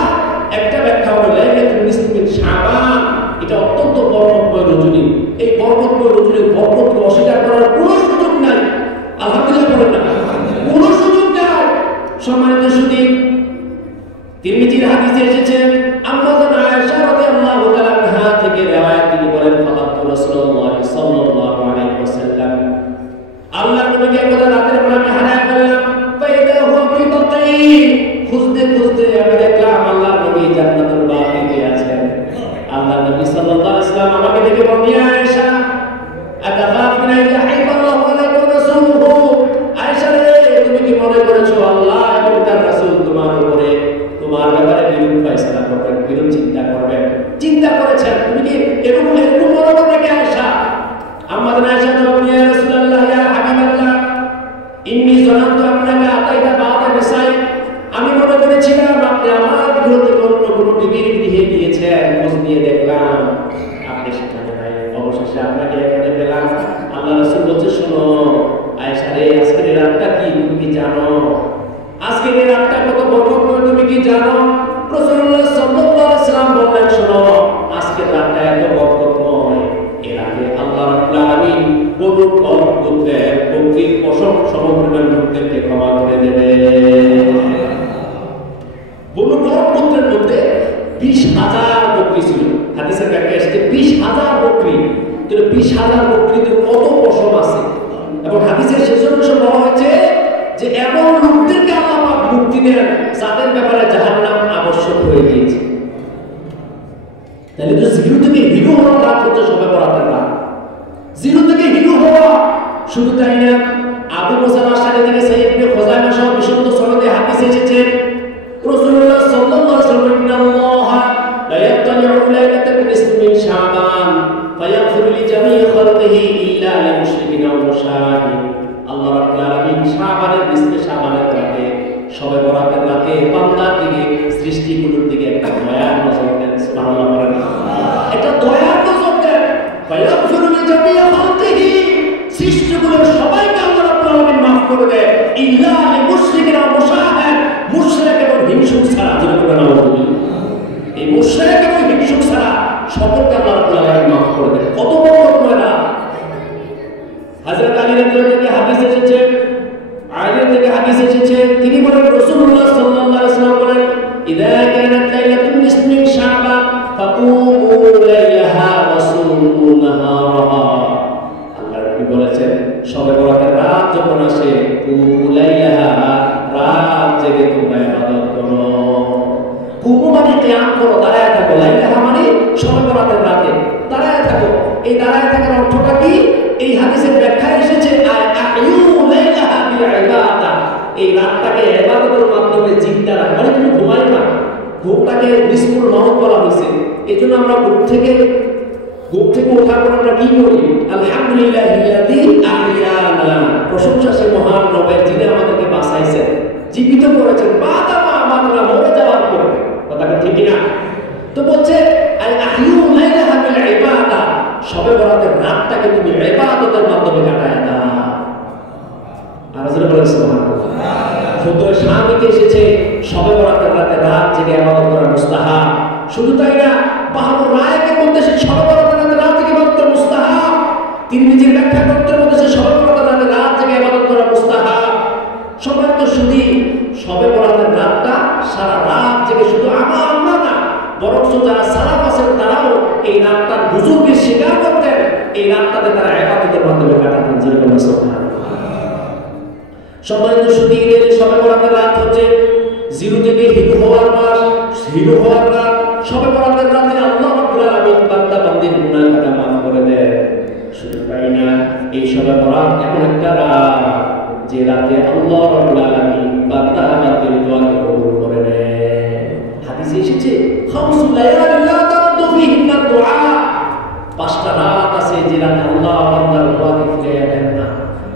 একটা ব্যাখ্যা হলো লাইলাতুল নিসফি মিন শাবান নজরুলের বরকতকে অস্বীকার করার কোনো সুযোগ নাই। আলহামদুলিল্লাহ বলেন না, কোনো সুযোগ নাই। সম্মানিত সুধী, তিরমিজির হাদিসে এসেছে আম্মা জান আয়েশা রাদিয়াল্লাহু তাআলা আনহা থেকে riwayat, তিনি বলেন ফাতাতু রাসূলুল্লাহ সাল্লাল্লাহু আলাইহি ওয়াসাল্লাম, আল্লাহর নবীকে একদা রাতের বেলা আমি হারায় ফেললাম। ফাইদা হুয়া ফি বাতি, খুঁজতে খুঁজতে আমি দেখলাম আল্লাহর নবী জান্নাতুল বাকিতে আছেন। আল্লাহর নবী সাল্লাল্লাহু আলাইহি ওয়াসাল্লাম আমাকে দেখে বলেন, ইয়া আয়েশা আতাখাফিনা ইয়াহিবাল্লাহু আলাইকা ওয়া রাসূলুহু, আয়েশা রে তুমি কি মনে করেছো আল্লাহ এবং তার রাসূল তোমার উপরে তোমার ব্যাপারে বিরূপ ফয়সালা করবেন, বিরূপ চিন্তা করবেন? চিন্তা করেছেন? তুমি কি এরকম মনে করো নাকি আয়েশা? আমাদের আয়েশা জবাব দিয়ে, ইয়া রাসূলুল্লাহ ইয়া হাবিবাল্লাহ ইন্নী যানানতু আন্নাকা আতাইতা বা'দা নিসাই, আমি মনে করেছিলাম আপনি আমার বিরুদ্ধে অন্য কোনো বিবির গৃহে গিয়েছেন, খোঁজ নিয়ে দেখলাম আপনি সেখানে নাই, অবশেষে আপনাকে এখানে পেলাম। আল্লাহ রাসূল বলছে, শোনো আয়েশা রে, আজকের এই রাতটা কি তুমি কি জানো? আজকের এই রাতটা কত বরকতময় তুমি কি জানো? রাসূলুল্লাহ সাল্লাল্লাহু আলাইহি ওয়াসাল্লাম বললেন, শোনো আজকের রাতটা এত বরকতময়, এই রাতে আল্লাহ রাব্বুল আলামিন বনু কওম গোত্রের বকরির পশম সমপরিমাণ লোকদেরকে ক্ষমা করে দেবে। বনু কওম গোত্রের মধ্যে 20,000 বকরি ছিল। হাদিসের ব্যাখ্যা এসেছে 20,000 বকরি। তো 20,000 বকরিতে কত পশম আছে? এবং হাদিসের শেষ অংশে বলা হয়েছে যে এমন লোকদেরকে আল্লাহ পাক মুক্তি দেন যাদের ব্যাপারে জাহান্নাম আবশ্যক হয়ে গিয়েছে। তাহলে তো জিরো থেকে হিরো হওয়ার রাত হচ্ছে সবে বরাতের রাত। জিরো থেকে হিরো হওয়া, শুধু তাই না, আবু মুসা আশআরী থেকে সাইয়্যিদ ইবনে খুযাইমা সহ বিশুদ্ধ সনদে হাদিস এসেছে রাসূলুল্লাহ সাল্লাল্লাহু আলাইহি ওয়াসাল্লাম, ইন্নাল্লাহা লা ইয়াত্তালি'ু লাইলাতান নিসফি মিন শাবান ফায়াগফিরু লিজামি'i খালকিহি ইল্লা লিল-মুশরিকিন ওয়াল মুশাহিদিন। আল্লাহ রাব্বুল আলামিন শাবানের নিসফে শাবানের রাতে, শবে বরাতের রাতে বান্দার দিকে, সৃষ্টিগুলোর দিকে একটা দয়ার নজর দেন। সুবহানাল্লাহ বলেন, এটা দয়ার নজর দেন। ফায়াগফিরু লিজামি'i খালকিহি, সৃষ্টিগুলোর সবাইকে আল্লাহ রাব্বুল আলামিন মাফ করে দেন, ইল্লা লিল-মুশরিকিন ওয়াল মুশাহিদিন, মুশরিক এবং হিংসুক ছাড়া। যেটা বলেন আল্লাহ, এই মুশরিক এবং হিংসুক ছাড়া সকলকে আল্লাহ রাব্বুল আলামিন মাফ করে দেন। কত বড় কথা! হযরত আলী রাদিয়াল্লাহু থেকে হাদিস এসেছে, আলী থেকে হাদিস এসেছে, তিনি বলেন রাসূলুল্লাহ সাল্লাল্লাহু আলাইহি ওয়াসাল্লাম বলেন, ইযা কানাত লাইলাতুন নিসফি মিন শাবান ফাকুমু লাইলাহা ওয়া সুমু নাহারাহা। আল্লাহর নবী বলেছেন, শবে বরাতের রাত যখন আসে, কুমু লাইলাহা, রাত জেগে তোমরা ইবাদত করো। কুমু মানে কিয়াম করো, দাঁড়ায় থাকো। লাইলাহা মানে শবে বরাতের রাতে দাঁড়ায় থাকো। এই দাঁড়ায় থাকার অর্থটা কি? এই হাদিসের ব্যাখ্যায় এসেছে আইয়ু লাইলাহা বিল ইবাদা, এই রাতটাকে ইবাদতের মাধ্যমে জিন্দা রাখা। মানে তুমি ঘুমাই না, ঘুমটাকে নিষ্ফল নরক করা হয়েছে। এজন্য আমরা ঘুম থেকে ওঠার পর আমরা কি বলি? আলহামদুলিল্লাহিল্লাযী আহইয়ানা, প্রশংসা সে মহান রবের যিনি আমাদেরকে বাঁচাইছেন, জীবিত করেছেন, বাদামা আমাদের মরে যাওয়ার পরে। কথাটা ঠিক না? তো বলছে আইয়ু লাইলাহা বিল ইবাদা, শবে বরাতের রাতটাকে তুমি ইবাদতের মাধ্যমে কাটায় দাও। আর যারা বলেন সুবহানাল্লাহ। ফুতুয়ে শামিতে এসেছে শবে বরাতের রাতে রাত জেগে ইবাদত করা মুস্তাহাব। শুধু তাই না, বাহাদুর রায়কের মধ্যে সে শবে বরাতের রাতে রাত জেগে ইবাদত করা মুস্তাহাব। তিরমিজির ব্যাখ্যা করতে মধ্যে সে শবে বরাতের রাতে রাত জেগে ইবাদত করা মুস্তাহাব। সম্মানিত সুধী, শবে বরাতের রাতটা সারা রাত জেগে শুধু আমরা না, বরং যারা সালাফ আছেন তারাও এই রাতটার বুজুর্গের স্বীকার করতেন, এই রাতটাতে তারা ইবাদতের মাধ্যমে কাটাতেন। যেরকম সুবহানাল্লাহ। সম্মানিত সুধী, শবে বরাতের রাত হচ্ছে জিরো থেকে হিরো হওয়ার মাস, হিরো হওয়ার রাত। শবে বরাতের রাতে আল্লাহ রাব্বুল আলামিন বান্দা বান্দির গুনাহ খাতা মাফ করে দেন। শুধু তাই না, এই শবে বরাত এমন একটা রাত যে রাতে আল্লাহ রাব্বুল আলামিন বান্দা বান্দির দোয়াকে কবুল করে নেন। হাদিসে এসেছে খামসু লায়ালিন লা তারদু ফিহিন্না দুআ, 5টা রাত আছে যে রাতে আল্লাহ বান্দার দোয়াকে ফিরিয়ে দেন না,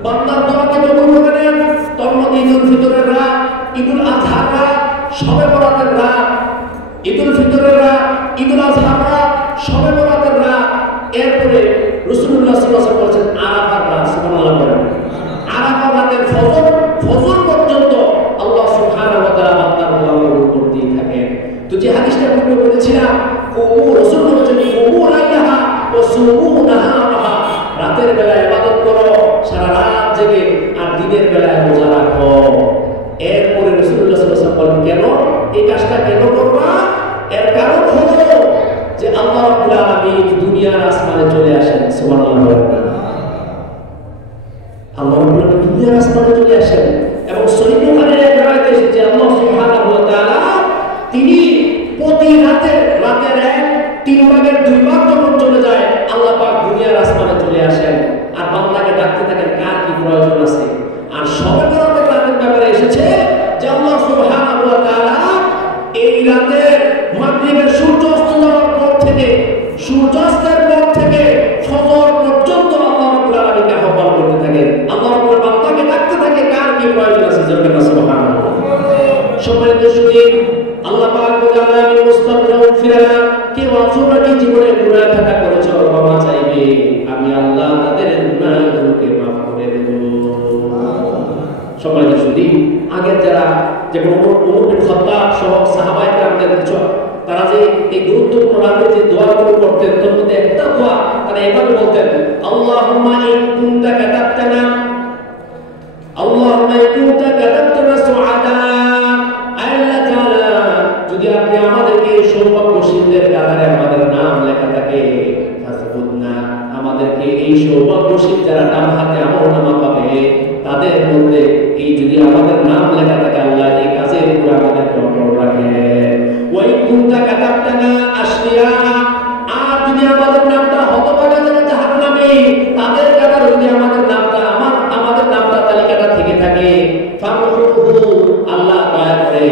বান্দার দোয়াকে কবুল করে নেন। তার মধ্যে ঈদুল ফিতরের রাত, ঈদুল আযহার রাত, শবে বরাতের রাত, ঈদুল ফিতরের রাত, ঈদুল আযহার রাত, শবে বরাতের রাত। এরপরে রাসূলুল্লাহ সাল্লাল্লাহু আলাইহি ওয়াসাল্লাম বলেছেন আরাফার রাত। সুবহানাল্লাহ বলেন, আরাফার রাতের ফজর পর্যন্ত আল্লাহ সুবহানাহু আল্লাহ রাব্বুল আলামিন দুনিয়ার আসমানে চলে আসেন। সুবহানাল্লাহ। আল্লাহ রাব্বুল আলামিন দুনিয়ার আসমানে চলে আসেন এবং সহিহ বুখারীর এক রাওয়ায়াতে এসেছে আল্লাহ সুবহানাহু ওয়া তাআলা তিনি প্রতি রাতের 3/2 ভাগ যখন চলে যায় আল্লাহ পাক দুনিয়ার আসমানে চলে আসেন আর বান্দাকে ডাকতে থাকেন কার কি প্রয়োজন আছে। আর শবে বরাতের রাতের ব্যাপারে এসেছে যে আল্লাহ সুবহানাহু ওয়া তাআলা এই রাতে মাগরিবের সূর্য অস্ত যাওয়ার পর থেকে সূর্যাস্তের পর থেকে ফজর পর্যন্ত আল্লাহ রাব্বুল আলামিনকে আহ্বান করতে থাকে। আল্লাহ রাব্বুল বান্দাকে ডাকতে থাকে কার কি প্রয়োজন আছে। জন্য সুবহানাল্লাহ। সম্মানিত সুধী, আল্লাহ পাক বলেন আমি মুস্তাগফিরুন ফিরা কেউ আচরণে জীবনে গুনাহ খাতা করেছে ক্ষমা চাইবে, আমি আল্লাহ তাদের গুনাহগুলোকে মাফ করে দেব। সম্মানিত সুধী, আগের যারা যেমন ওমর বিন খাত্তাব সহ সাহাবায়ে কেরামদের কিছু তারা যে এই গুরুত্বপূর্ণ রাতে যে দোয়াগুলো করতেন তার মধ্যে একটা দোয়া তারা এভাবে বলতেন আল্লাহুম্মা ইন কুনতা কাতাবতানা আল্লাহুম্মা ইন কুনতা কাতাবতানা সুআদা, আল্লাহ তাআলা যদি আপনি আমাদেরকে সৌভাগ্যশীলদের কাতারে আমাদের নাম লেখা থাকে ফাসবুতনা, আমাদেরকে এই সৌভাগ্যশীল যারা নাম হাতে আমলনামা পাবে তাদের মধ্যে এই যদি আমাদের নাম লেখা থাকে আল্লাহ এই কাজের উপর আমাদেরকে অটল রাখে। ওই কুনতা কাতাবতানা আশরিয়া, আর যদি আমাদের নামটা হতভাগা যারা জাহান্নামী তাদের কাতারে যদি আমাদের নামটা আমাদের নামটা তালিকাটা থেকে থাকে ফামহুহু, আল্লাহ দয়া করে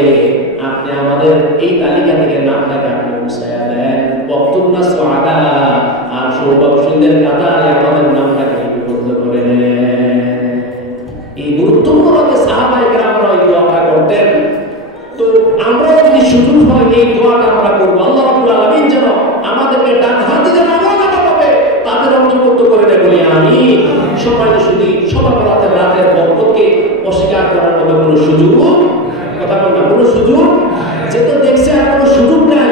আপনি আমাদের এই তালিকা থেকে নামটাকে আপনি মুছায়া দেন। ওয়াক্তুবনা সুআদা, আর সৌভাগ্যশীলদের কাতারে আমাদের নামটাকে লিপিবদ্ধ করে দেন। এই গুরুত্বপূর্ণ রাতে সাহাবায়ে কেরামরা এই দোয়াটা করতেন। তো আমরা যদি সুযোগ হয় এই দোয়াটা আমরা করব, আল্লাহ রাব্বুল আলামিন যেন আমাদেরকে ডান হাতে যেন আমলনামা পাবে তাদের অন্তর্ভুক্ত করে দেয় বলি আমিন। সম্মানিত সুধী, সবার রাতের বরকতকে অস্বীকার করার মতো কোনো সুযোগ কথা বলবো কোনো সুযোগ যেটা দেখছে আর কোনো সুযোগ নাই।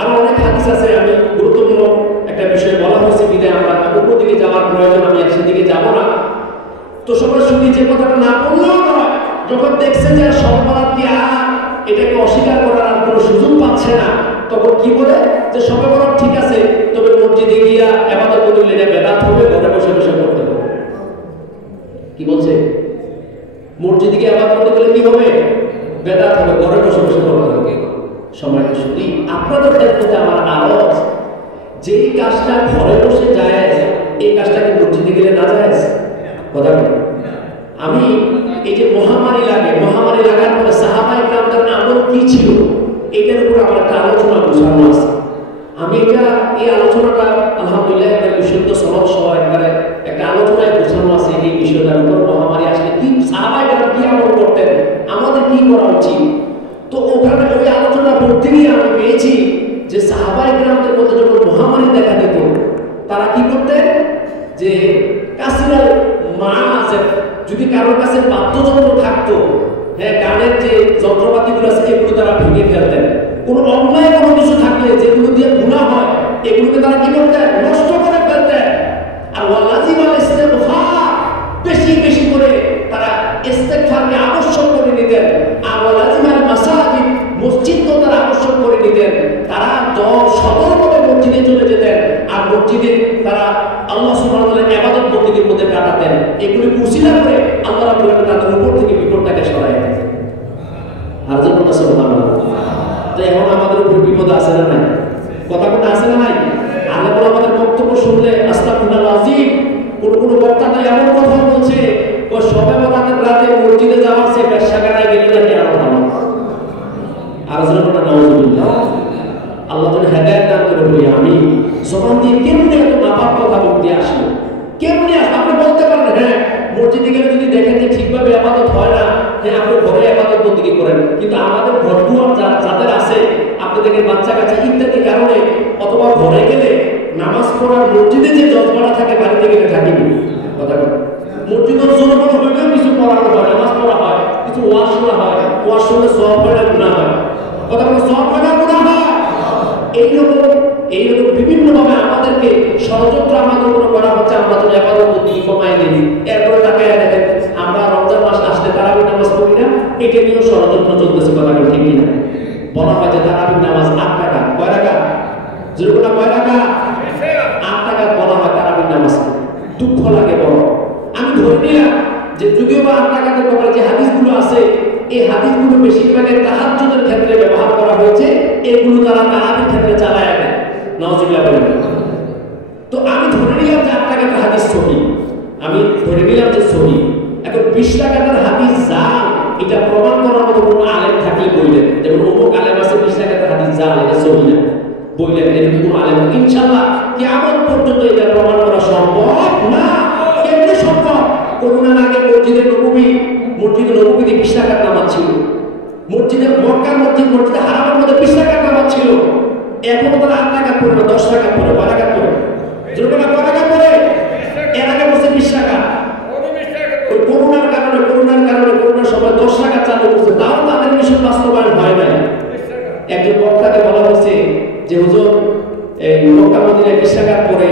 আর অনেক হাদিস আছে, আমি গুরুত্বপূর্ণ একটা বিষয় বলা হয়েছে বিদায় আমরা অন্যদিকে যাওয়ার প্রয়োজন, আমি আর সেদিকে যাবো না। তো সবার সুধী যে কথাটা না বললেও নয়, যখন দেখছে যে সব বরাত দিয়ে এটাকে অস্বীকার করার আর কোনো সুযোগ পাচ্ছে না তখন কি বলে যে সবে বরাত ঠিক আছে, তবে মসজিদে গিয়া ইবাদত করলে এটা বেদাত হবে, ঘরে বসে বসে করতে হবে। কি বলছে? মসজিদে গিয়ে ইবাদত করতে গেলে কি হবে? বেদাত হবে, ঘরে বসে বসে করতে হবে। সম্মানিত সুধী, আপনাদের ক্ষেত্রে আমার আরজ যেই কাজটা ঘরে বসে যায় এই কাজটাকে মসজিদে গেলে না যায় কথা বলি। আমি এই যে মহামারী লাগার পরে সাহাবায়ে কেরামদের আমল কি ছিল এটার উপর আমার একটা আলোচনা বোঝানো আছে। আমি এই আলোচনাটা আলহামদুলিল্লাহ একটা বিশুদ্ধ সনদ সহ একটা আলোচনায় বোঝানো আছে এই বিষয়টার উপর। মহামারী আসলে কি সাহাবায়ে কেরাম কি আমল করতেন, আমাদের কি করা উচিত। তো ওখানে ওই আলোচনা পড়তে গিয়ে আমি পেয়েছি যে সাহাবায়ে কেরামদের মধ্যে যখন মহামারী দেখা দিত তারা কি করতেন যে কাসিরাল মাআজিফ, যদি কারোর কাছে বাদ্যযন্ত্র থাকতো, হ্যাঁ গানের যে যন্ত্রপাতিগুলো আছে এগুলো তারা ভেঙে ফেলতেন। কোনো অন্যায় কোনো কিছু থাকলে যেগুলো দিয়ে গুনাহ হয় এগুলোকে তারা কি করতেন? নষ্ট করে ফেলতেন। আর ওয়ালাজিম আল ইস্তিগফার, বেশি বেশি করে তারা ইস্তিগফারকে আবশ্যক করে নিতেন। আর ওয়ালাজিম আল মাসাজিদ, মসজিদকে তারা আবশ্যক করে নিতেন। তারা 10-17 করে মসজিদে চলে যেতেন আর মসজিদে তারা আল্লাহ সুবহানাহু ওয়া তাআলার ইবাদত বন্দেগীর মধ্যে কাটাতেন। এগুলি উসিলা করে আল্লাহ রাব্বুল আলামিন তাদের উপর থেকে বিপদটাকে সরায় দিতেন। আর যখন সুবহানাল্লাহ, তো এখন আমাদের উপর বিপদ আছে না নাই? কথা কোন আছে না নাই? আল্লাহ আমাদের বক্তব্য শুনলে আস্তাগফিরুল্লাহ আযীম, কোন বক্তা তো এমন কথা বলছে ও সবে বরাতের রাতে মসজিদে যাওয়ার চেয়ে ব্যবসাখানায় গেলে নাকি আরো ভালো। আর যখন নাউযুবিল্লাহ, আল্লাহ যেন হেদায়েত দান করে বলি আমি। জবান দিয়ে কেমনে এত নাপাক কথা বলতে আসলো, কেমনে আপনি বলতে পারেন হ্যাঁ মসজিদে গেলে যদি দেখেন যে ঠিকভাবে ইবাদত হয় না, হ্যাঁ আপনি ঘরে ইবাদত বন্দেগী করেন। কিন্তু আমাদের ঘরদুয়ার যাদের আছে আপনি দেখেন বাচ্চা কাচ্চা ইত্যাদি কারণে অথবা ঘরে গেলে নামাজ পড়ার মসজিদে যে জজবাটা থাকে বাড়িতে গেলে থাকেনি। কথা বলেন মসজিদের জন্য হইলেও কিছু পড়ানো হয়, নামাজ পড়া হয়, কিছু ওয়াজ শোনা হয়, ওয়াজ শুনলে সওয়াব হয় না গুনাহ হয়। কথা বলেন সওয়াব হয় না গুনাহ হয়। এইরকম বিভিন্নভাবে আমাদেরকে ষড়যন্ত্র আমাদের উপর করা হচ্ছে। আমরা তো ইবাদত বন্দেগী কমাই দিই, এরপরে তাকায় দেখেন আমরা রমজান মাস আসলে তারাবি নামাজ পড়ি না, এটা নিয়েও ষড়যন্ত্র চলতেছে। কথা ঠিক কিনা? বলা হয় যে তারাবি নামাজ 8 টাকা, কয় টাকা? যেগুলো কয় টাকা 8 টাকা বলা হয় তারাবির নামাজ দুঃখ লাগে বড় আমি ধরে নিলাম যে যদিও বা 8 টাকাতে ব্যাপারে যে হাদিসগুলো আছে এই হাদিসগুলো বেশিরভাগ তাহাজ্জুদের ক্ষেত্রে ব্যবহার করা হয়েছে এগুলো তারা তারাবির ক্ষেত্রে চালায় দেয় নাউজুবিল্লাহ বলেন তো আমি ধরে নিলাম যে 8 টাকার হাদিস সহিহ আমি ধরে নিলাম যে সহিহ এখন 20 টাকার হাদিস জাল এটা প্রমাণ করার মতো কোনো আলেম থাকলে বললেন যেমন অমুক আলেম আছে 20 টাকার হাদিস জাল এটা সহিহ না বললেন এরকম কোনো আলেম ইনশাআল্লাহ কিয়ামত পর্যন্ত এটা প্রমাণ করা সম্ভব না কেমনে সম্ভব করোনার আগে মসজিদে নববীতে 20 টাকার নামাজ ছিল মসজিদে মক্কার মসজিদে হারামের মধ্যে 20 টাকার নামাজ ছিল এখন তারা 8 টাকা পড়ে 10 টাকা পড়ে 12 টাকা পড়ে যেরকম 12 টাকা পড়ে এর আগে বসে 20 টাকা ওই করোনার কারণে করোনার সময় 10 টাকা চালু করছে তাও তাদের মিশন বাস্তবায়ন হয় নাই একজন বক্তাকে বলা হয়েছে যে হুজুর এই মক্কা মদিনায় 20 টাকা পড়ে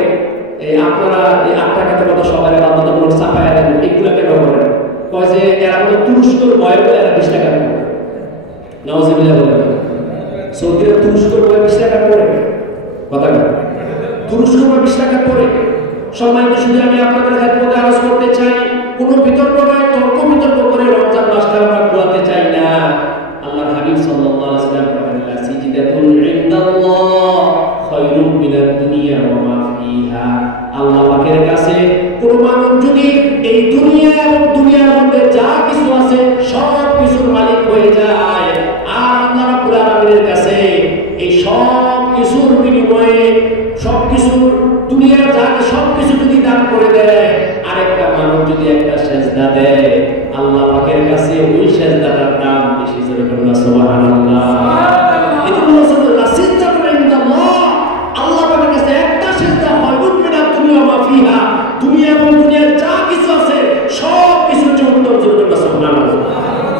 এই আপনারা এই 8 টাকাতে কত সবাই বাধ্যতামূলক চাপায় দেন এগুলা কেন করেন কয় যে এরা তো তুরস্কর বয় বলে এরা 20 টাকা দেয় নাউজুবিল্লাহ বলেন সৌদিরা তুরস্কর বয় 20 টাকা পড়ে কথা বলেন তুরস্কর বয় 20 টাকা পড়ে সম্মানিত শুধু আমি আপনাদের খেদমতে আরজ করতে চাই কোনো বিতর্ক নয় তর্ক বিতর্ক করে রমজান মাসটা আমরা পোয়াতে চাই না আল্লাহর হাবিব সাল্লাল্লাহু আলাইহি ওয়াসাল্লাম বলেন সিজদাতুন ইনদাল্লাহ খায়রুম মিনাদ দুনিয়া ওয়া মা ফিহা আল্লাহ পাকের কাছে কোনো মানুষ যদি এই দুনিয়া এবং দুনিয়ার মধ্যে যা কিছু আছে সব কিছুর মালিক হয়ে যায় আর আল্লাহ রাব্বুল আলামিনের কাছে এই সব কিছুর বিনিময়ে সব কিছুর দুনিয়ার যা সব কিছু যদি দান করে দেয় আরেকটা মানুষ যদি একটা সেজদা দেয় আল্লাহ পাকের কাছে ওই সেজদাটার দাম বেশি জোরে বলুন সুবহানাল্লাহ এজন্য রাসূলুল্লাহ সিজদাতুন ইনদাল্লাহ আল্লাহ পাকের কাছে একটা সেজদা হয় মিনাদ দুনিয়া ওয়া ফিহা দুনিয়া এবং দুনিয়ার যা কিছু আছে সব কিছুর চেয়ে উত্তম জোরে বলুন সুবহানাল্লাহ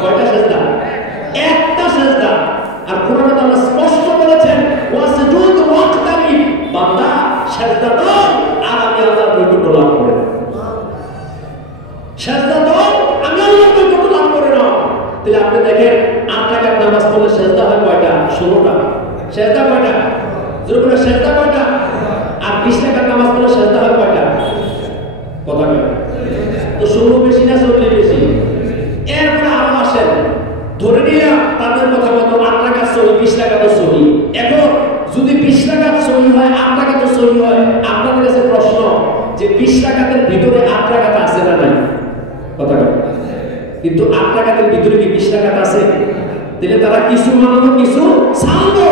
কয়টা সেজদা একটা সেজদা আর কোরআনে আল্লাহ স্পষ্ট বলেছেন ওয়াসজুদ ওয়াক্তারি বান্দা সেজদা দাও আর আমি আল্লাহর নৈকট্য লাভ করে সেজদা দাও আমি আল্লাহর নৈকট্য লাভ করে নাও তাহলে আপনি দেখেন 8 টাকার নামাজ পড়লে সেজদা হয় কয়টা 16টা সেজদা কয়টা জোরে বলে সেজদা কয়টা আর 20 টাকার নামাজ পড়লে সেজদা হয় কয়টা কথা বলেন তো 16 বেশি না 14 বেশি এরপরে আরো আসেন ধরে নিলাম তাদের কথা মতো 8 টাকা সহি 20 টাকা তো সহি এখন যদি 20 টাকা সহি হয় 8 টাকা তো সহি হয় আপনাদের কাছে প্রশ্ন যে 20 টাকার ভিতরে 8 টাকাটা আছে না নাই কথা বলেন কিন্তু 8 টাকার ভিতরে কি 20 টাকাটা আছে তাহলে তারা কিছু মানলো কিছু ছাড়লো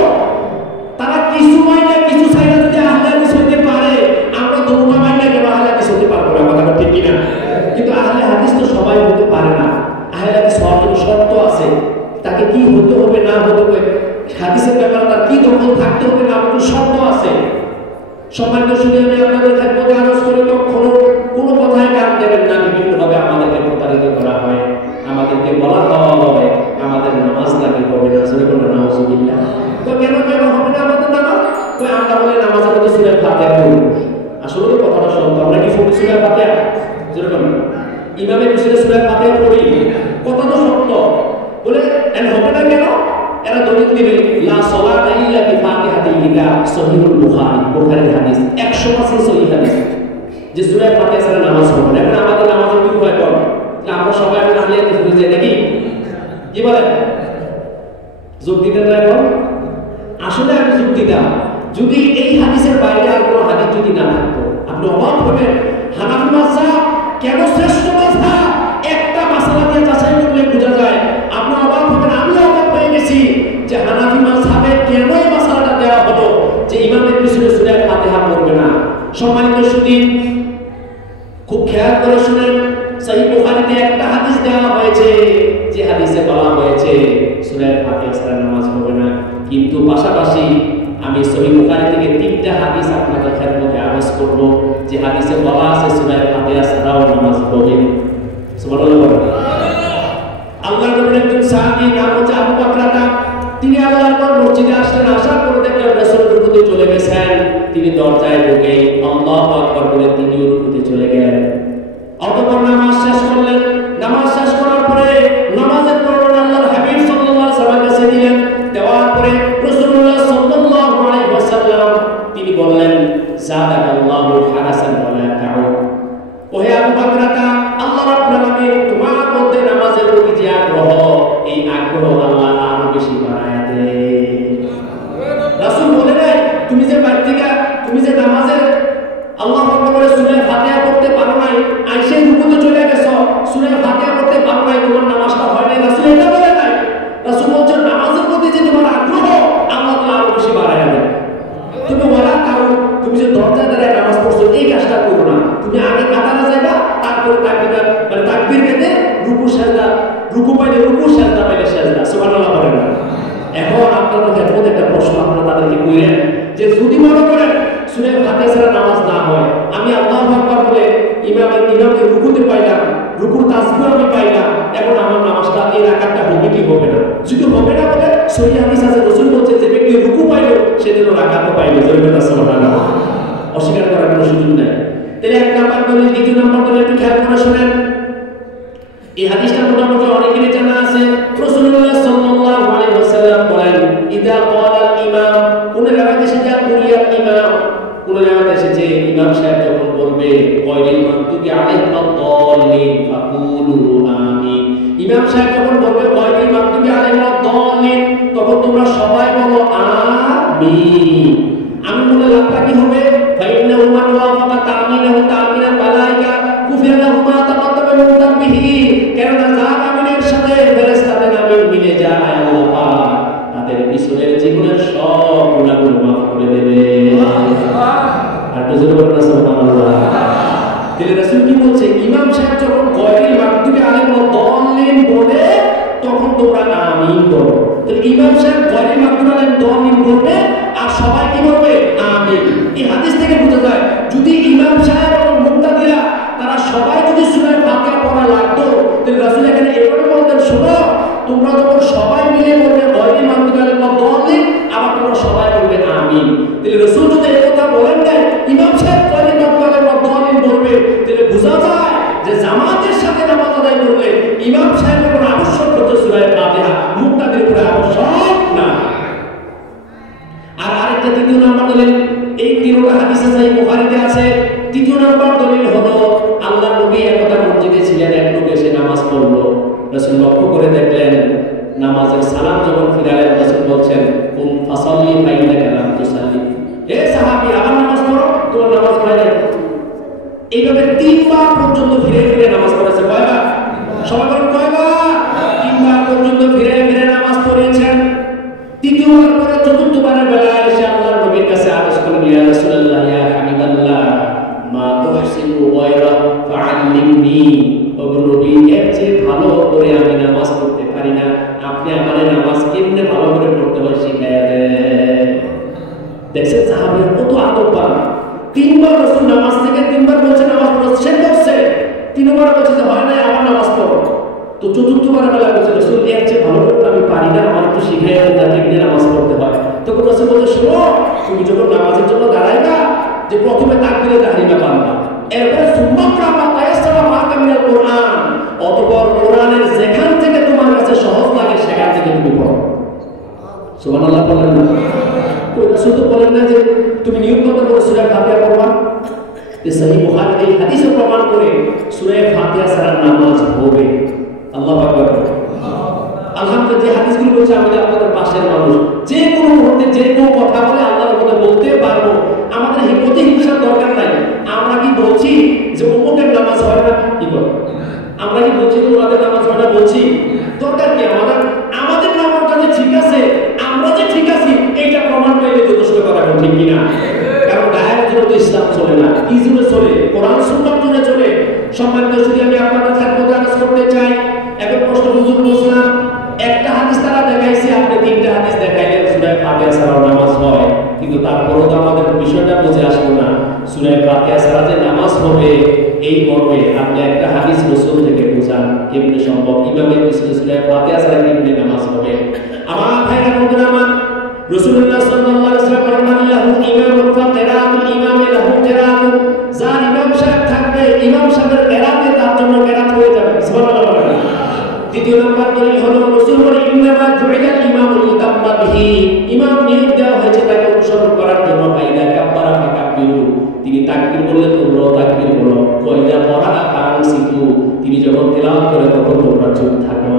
তারা কিছু মাইনা কিছু ছাইনা যদি আহলে হাদিস হইতে পারে আমরা দুটো মাইনা কেন আহলে হাদিস হতে পারবো না কথা ঠিক কি না কিন্তু আহলে হাদিস তো সবাই হতে পারে না আহলে হাদিস হওয়ার জন্য শর্ত আছে তাকে কি হতে হবে না হতে হবে হাদিসের ব্যাপারে তার কি দখল থাকতে হবে না কোনো শর্ত আছে সম্মানিত শুনে আমি আপনাদের খেদমতে আরজ করি কখনো কোনো কথায় কান দেবেন না বিভিন্নভাবে আমাদেরকে প্রতারিত করা হয় আমাদেরকে বলা হয় আমাদের নামাজ লাগে হবে না জোরে বলুন নাউজুবিল্লাহ তো কেন হবে না আমাদের নামাজ তো আমরা বলে নামাজের মধ্যে সূরা ফাতিহা পড়ি আসলে তো কথাটা সত্য আমরা কি পড়ি সূরা ফাতিহা জোরে বলুন ইমামের পিছনে সূরা ফাতিহা পড়ি কথা তো সত্য বলে এর হবে না কেন এরা দলিল দিবে লা সালাতা ইল্লা বিফাতিহাতিল কিতাব সহিহুল বুখারীর হাদিস 100% সহিহ হাদিস যে সূরা ফাতিহা ছাড়া নামাজ হবে না এখন আমাদের নামাজের কি হয় কোন আমরা সবাই এখন আহলে হাদিস বুঝে নাকি কি বলে যোগ দিতেন না এখন আসলে আমি যোগ দিতাম যদি এই হাদিসের বাইরে আর কোনো হাদিস যদি না থাকতো আপনি অবাক হবেন হানাফি মাযহাব কেন শ্রেষ্ঠ মাযহাব একটা মাসালা দিয়ে যাচাই করলে বোঝা যায় আপনি অবাক হবেন আমি অবাক হয়ে গেছি যে হানাফি মাযহাবে কেন এই মাসালাটা দেওয়া হলো যে ইমামের পিছনে সূরা ফাতিহা পড়বে না সম্মানিত সুধী খুব খেয়াল করে শুনেন সহিহ বুখারীতে একটা হাদিস দেওয়া হয়েছে যে হাদিসে বলা হয়েছে সূরা ফাতিহা ছাড়া নামাজ হবে না কিন্তু পাশাপাশি আমি সহিহ বুখারী থেকে 3টা হাদিস আপনাদের খেদমতে আরজ করব যে হাদিসে বলা আছে সূরা ফাতিহা ছাড়াও নামাজ হবে সুবহানাল্লাহ আল্লাহর নবীর একজন সাহাবী নাম হচ্ছে আবু বকর তিনি আল্লাহর পর মসজিদে আসলেন আসার পর দেখলেন রাসূল রুকুতে চলে গেছেন তিনি দরজায় ঢুকে আল্লাহু আকবার বলে তিনি রুকুতে চলে গেলেন অতঃপর নামাজ শেষ করলেন নামাজ শেষ করার পরে নামাজের পড়লেন আল্লাহর হাবিব সাল্লাল্লাহু আলাইহি ওয়াসাল্লাম কাছে দিলেন দেওয়ার পরে রাসূলুল্লাহ সাল্লাল্লাহু আলাইহি ওয়াসাল্লাম জাদাকাল্লাহু হারাসান ওয়া লা তাউদ। ওহে আবু বকর, আল্লাহ রাব্বুল আলামিন তোমার মধ্যে নামাজের প্রতি যে আগ্রহ, এই আগ্রহ আল্লাহ আরো বেশি বাড়ায় দেয়। রাসূল বলে নাই তুমি যে বাইরে থেকে তুমি যে নামাজে আল্লাহু আকবার সূরা ফাতিহা পড়তে পারো নাই, আইসে রুকুতে চলে গেছো, সূরা ফাতিহা পড়তে পারো নাই, তোমার নামাজটা হয় নাই। রাসূল এটা বলে নাই। রাসূল বলেন নামাজের প্রতি যে তোমার আগ্রহ আল্লাহ তাআলা আরো বেশি বাড়ায় দেয়। তুমি ওয়ালা তাও তুমি যে দরজা দাঁড়ায় নামাজ পড়ছো এই কাজটা করো না। তুমি আগে কাতারে যাইবা, তারপরে তাকবীর মানে তাকবীর কেটে রুকু সাজদা, রুকু পাইলে রুকু, সাজদা পাইলে সাজদা। সুবহানাল্লাহ বলেন না। এখন আপনাদের ক্ষেত্রে একটা প্রশ্ন আপনারা তাদেরকে কইলেন যে যদি মনে করেন সূরা ফাতিহা ছাড়া নামাজ না হয়, আমি আল্লাহু আকবার বলে ইমামকে রুকুতে পাইলাম, রুকুর তাসবিহ আমি পাইলাম, এখন আমার নামাজটা এই রাকাতটা হবে কি হবে না? যদি হবে না বলে সহিহ হাদিস আছে, রাসূল বলেছে যে ব্যক্তি রুকু পাইলো সে যেন রাকাতও পাইলো। সুবহানাল্লাহ। অস্বীকার করার কোনো সুযোগ নাই। তাহলে এক নাম্বার দলিল, দ্বিতীয় নাম্বার দলিল একটু খেয়াল করে শুনেন। এই হাদিসটা মোটামুটি অনেকেরই জানা আছে। রাসূলুল্লাহ সাল্লাল্লাহু আলাইহি ওয়াসাল্লাম বলেন ইদা ক্বালাল ইমাম, কোন রাকাতে এসেছে কুলিয়াল ইমাম, কোন রাকাতে এসেছে ইমাম সাহেব যখন বলবে গায়রিল মাগদুবি আলাইহিম ওয়াদ-দাল্লিন ফাকুলু আমিন, ইমাম সাহেব যখন বলবে গায়রিল মাগদুবি আলাইহিম ওয়াদ-দাল্লিন, তখন তোমরা সবাই বলো আমিন। আমি বলে লাভটা কি হবে? ফাইন্নাহু মান ওয়াফাকা তামিনাহু তামিনাল মালায়েকা কুফিরা লাহু মা তাকাদ্দামা মিন যামবিহি, কেন না যার আমিনের সাথে ফেরেশতাদের আমিন মিলে যায় আল্লাহ পাক তাদের পিছনের জীবনের সব গুনাহগুলো মাফ করে দেবে। আর তো জোরে বলুন সুবহানাল্লাহ। তাহলে রাসূল কি বলছে? ইমাম সাহেব যখন গায়রিল মাগদুবি আলাইহিম ওয়াদ-দাল্লিন বলে তখন তোমরা আমিন বলো। তাহলে ইমাম সাহেব গায়রিল মাগদুবি আলাইহিম ওয়াদ-দাল্লিন বলবে আর সবাই কি বলবে? আমিন। এই হাদিস থেকে বোঝা যায় যদি ইমাম সাহেব এবং মুক্তাদিরা তারা সবাই যদি সূরা ফাতিহা পড়া লাগতো, তাহলে রাসূল এখানে এভাবে বলতেন শোনো তোমরা যখন সবাই মিলে বলবে গায়রিল মাগদুবি আলাইহিম ওয়াদ-দাল্লিন, আবার তোমরা সবাই বলবে আমিন। তাহলে রাসূল যদি এই কথা বলেন না ইমাম সাহেব গায়রিল মাগদুবি আলাইহিম ওয়াদ-দাল্লিন বলবে, তাহলে বোঝা যায় যে জামাতের সাথে নামাজ আদায় করলে ইমাম সাহেবের উপর আবশ্যক হচ্ছে সূরা ফাতিহা, মুক্তাদির উপর আবশ্যক না। আর আরেকটা তৃতীয় নাম্বার দলিল, এই তিনটা হাদিস আছে বুখারীতে আছে। তৃতীয় নাম্বার দলিল হলো আল্লাহর নবী একদা মসজিদে ছিলেন, এক লোক এসে নামাজ পড়লো। রাসূল লক্ষ্য করে দেখলেন নামাজের সালাম যখন ফিরালেন রাসূল বলছেন কুম ফাসাল্লি ফাইন্নাকা লাম তুসাল্লি, হে সাহাবী আবার নামাজ পড়ো, তোমার নামাজ হয় নাই। এইভাবে তিনবার পর্যন্ত ফিরে ফিরে নামাজ পড়েছে। কয়বার? সবাই বলেন কয়বার? তিনবার পর্যন্ত ফিরে ফিরে নামাজ পড়েছেন। তৃতীয়বার পরে চতুর্থবারের বেলায় এসে আল্লাহর নবীর কাছে আদেশ করলেন ইয়া রাসূলুল্লাহ ইয়া হাবিবাল্লাহ মা তুহসিনু গায়রা ফাআল্লিমনি, ও নবী এর চেয়ে ভালো করে আমি নামাজ পড়তে পারি না, আপনি আমারে নামাজ কেমনে ভালো করে পড়তে হয় শিখায়া দেন। দেখছেন সাহাবীরা কত আত্মবান। তিনবার রাসূল নামাজ থেকে তিনবার বলছে নামাজ পড়ো, সে করছে, তিনবার বলছে যে হয় না আবার নামাজ পড়ো। তো চতুর্থবার বেলা বলছে রাসূল এর চেয়ে ভালো করে আমি পারি না, আমার একটু শিখাইয়া দেন তাকে কেমনে নামাজ পড়তে হয়। তখন রাসূল বলছে শোনো তুমি যখন নামাজের জন্য দাঁড়াইবা যে প্রথমে তাকবীরে তাহরিমা বাঁধবা, এরপরে সুম্মা ক্রামা তায়াসসারা মা কামিনাল কোরআন, অতঃপর কোরআনের যেখান থেকে তোমার কাছে সহজ লাগে সেখান থেকে তুমি পড়ো। সুবহানাল্লাহ বলেন না? কোন রাসূল তো বলেন না যে তুমি নিয়মমতো করে সূরা ফাতিহা পড়বা। এই সহিহ বুখারী এই হাদিসে প্রমাণ করে সূরা ফাতিহা ছাড়া নামাজ হবে। আল্লাহু আকবার। আলহামদুলিল্লাহ, যে হাদিসগুলো বলছে আমাদের আপনাদের পাশের মানুষ যে কোনো মুহূর্তে যে কোনো কথা বলে আল্লাহর কথা বলতে পারবো। আমাদের হিম্মতে হিংসার দরকার নাই। আমরা কি বলছি যে অমুকের নামাজ হয় না? কি বল? আমরা কি বলছি যে ওনাদের নামাজ হয় না? বলছি। দরকার কি আমাদের? আমাদের নামাজটা যে ঠিক আছে, আমরা যে ঠিক আছি এইটা প্রমাণ পাইলে যথেষ্ট করা ঠিক কিনা? কারণ গায়ের জন্য তো ইসলাম চলে না, কি জন্য চলে? কোরআন সুন্নাহর জন্য চলে। সম্মানিত যদি আমি আপনাদের খেদমতে আরজ করতে চাই, এখন প্রশ্ন হুজুর বুঝলাম একটা হাদিস তারা দেখাইছে, আপনি তিনটা হাদিস দেখাইলেন সূরা ফাতিহা ছাড়া নামাজ হয়, কিন্তু তারপরেও তো আমাদের বিষয়টা বুঝে আসলো না। সূরা ফাতিহা ছাড়া যে নামাজ হবে এই মর্মে আপনি একটা হাদিস রাসূল থেকে বুঝান কেমনে সম্ভব? ইমামের পিছনে সূরা ফাতিহা ছাড়া কেমনে নামাজ হবে? আমার ভাইরা বন্ধুরা আমার, রাসূলুল্লাহ সাল্লাল্লাহু আলাইহি ওয়াসাল্লাম বলেন লাহু ইমামুন ফা কিরাতুল ইমামি লাহু কিরাতুন, যার ইমাম সাহেব থাকবে ইমাম সাহেবের কিরাতে তার জন্য কিরাত হয়ে যাবে। সুবহানাল্লাহ। দ্বিতীয় নম্বর দলিল হলো রাসূল বলেন ইন্নামা জুইলাল ইমামু লিতাম্মা বিহি, ইমাম নিয়োগ দেওয়া হয়েছে তাকে অনুসরণ করার জন্য। ফাইদা কাব্বারা ফাকাব্বিরু তিনি তাকবীর বললে তোমরাও তাকবীর বলো, ওয়াইদা ক্বারা ফানসিতু, তিনি যখন তেলাওয়াত করে তখন তোমরা চুপ থাকো।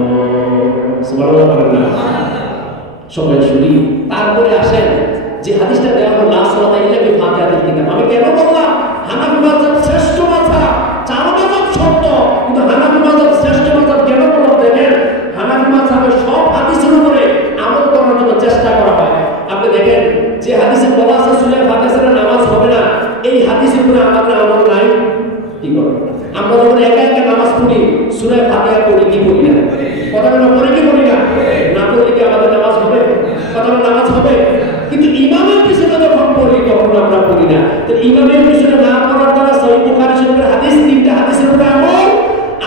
সুবহানাল্লাহ বলেন না? সবাই শুনি। তারপরে আসেন যে হাদিসটা দেওয়া হলো লা সালাতা ইল্লা বিফাতিহাতিল কিতাব। আমি কেন বললাম হানাফি মাযহাব শ্রেষ্ঠ মাযহাব, চার মাযহাব সত্য, কিন্তু হানাফি মাযহাব শ্রেষ্ঠ মাযহাব কেন বললাম? দেখেন হানাফি মাযহাবে সব হাদিসের উপরে আমল করার জন্য চেষ্টা করা হয়। আপনি দেখেন যে হাদিসে বলা আছে সূরা ফাতিহা ছাড়া নামাজ হবে না, এই হাদিসের উপরে আমাদের আমল নাই। কি করে আমরা যখন একা একা নামাজ পড়ি, সূরা ফাতিহা পড়ি কি পড়ি না? কথা বলা পড়ি কি পড়ি না? না পড়লে কি আমাদের নামাজ হবে? কথা বলা নামাজ হবে? কিন্তু ইমামের পিছনে যখন পড়ি তখন আমরা পড়ি না। তো ইমামের পিছনে না পড়ার দ্বারা সহিহ বুখারী শরীফের হাদিস, তিনটা হাদিসের উপরে আমল,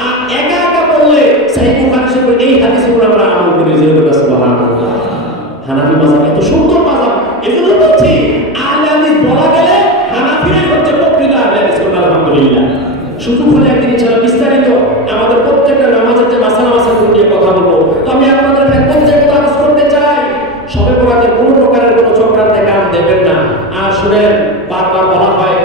আর একা একা পড়লে সহিহ বুখারী শরীফের এই হাদিসের উপরে আমরা আমল করি। সুবহানাল্লাহ। হানাফি মাযহাব এত সুন্দর মাযহাব, এজন্য বলছি আহলে হাদিস বলা গেলে হানাফিরাই হচ্ছে প্রকৃত আহলে হাদিস। আলহামদুলিল্লাহ। সুযোগ হলে একদিন ইনশাআল্লাহ বিস্তারিত আমাদের প্রত্যেকটা নামাজের যে মাসালা নিয়ে কথা বলবো। তো আমি আপনাদের প্রত্যেকটা নামাজ করতে চাই, সবে বরাতের কোনো প্রকারের কোনো চক্রান্তে কাজ দেবেন না। আর শুনেন, বারবার বলা হয়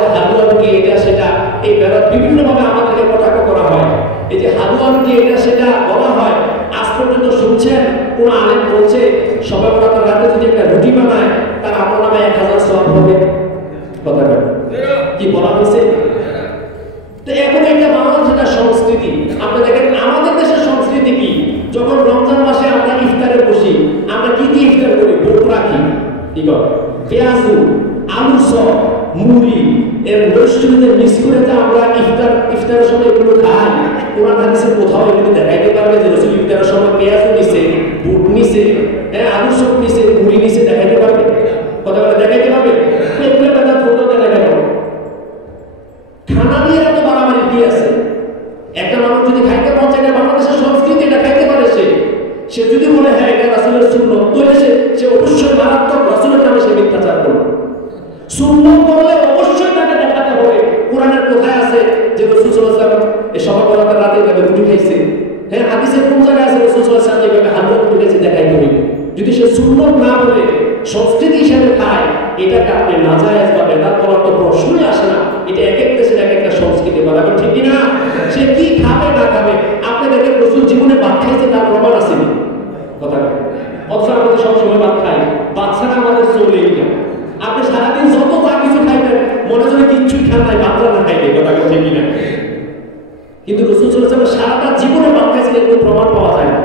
যে হালুয়া রুটি এটা সেটা, এই বেরোত বিভিন্নভাবে আমাদেরকে কটাক্ষ করা হয়। এই যে হালুয়া রুটি এটা সেটা বলা হয়, আজ পর্যন্ত শুনছেন কোন আলেম বলছে সবে বরাতের রাতে যদি একটা রুটি বানায় তার আমল নামে 1000 সওয়াব হবে? কথা কি বলা হয়েছে? তো এখন এটা বাংলাদেশের সংস্কৃতি। আপনি দেখেন আমাদের দেশের সংস্কৃতি কি, যখন রমজান মাসে আমরা ইফতারে বসি, আমরা কি দিয়ে ইফতার করি? বোট রাখি, কি করে পেঁয়াজু, আলু চপ, মুড়ি এর মরিচুরিতে মিক্স করে আমরা ইফতারের সময় এগুলো খাই। কোরআন হাদিসে কোথাও এগুলো দেখাইতে পারবে যে রাসূল ইফতারের সময় পেঁয়াজু নিছে, বুট নিছে, আলু চপ নিছে, মুড়ি নিছে? দেখাইতে পারবে? কথা বলে দেখাইতে পারবে? এগুলো কথা ফটো দেখাইতে পারবে? খানা দিয়ে এত বাড়াবাড়ি কি আছে? একটা মানুষ যদি খাইতে মন চায়, বাংলাদেশের সংস্কৃতি এটা খাইতে পারে, সে যদি বলে হ্যাঁ এটা রাসূলের সুন্নাত, তাহলে সে অবশ্যই মারাত্মক রাসূলের নামে সে মিথ্যাচার করবে। সুন্নাত বললে অবশ্যই তাকে দেখাতে হবে কোরআনের কোথায় আছে যে রাসূল সাল্লাল্লাহু আলাইহি ওয়াসাল্লাম এই সবে বরাতের রাতে এভাবে রুটি খাইছে। হ্যাঁ, হাদিসের কোন জায়গায় আছে রাসূল সাল্লাল্লাহু আলাইহি ওয়াসাল্লাম এভাবে হালুয়া রুটি খাইছে? দেখাইতে হবে। যদি সে সুন্নাত না বলে সংস্কৃতি হিসেবে খায়, এটাকে আপনি নাজায়েজ বা বেদাত বলার তো প্রশ্নই আসে না। এটা এক এক দেশের এক একটা সংস্কৃতি, বরাবর ঠিক না? সে কি খাবে না খাবে, আপনি দেখেন রাসূল জীবনে ভাত খাইছে তার প্রমাণ আছে না? কথা অথচ আমাদের সবসময় ভাত খাই, বাচ্চারা আমাদের চলেই না। আপনি সারাদিন যত যা কিছু খাইবেন, মনে হয় কিচ্ছুই খান নাই, বাচ্চা না খাইলে, কথা ঠিক না? কিন্তু রাসূল সাল্লাল্লাহু আলাইহি ওয়াসাল্লাম সারাটা জীবনে ভাত খাইছেন, এর প্রমাণ পাওয়া যায় না।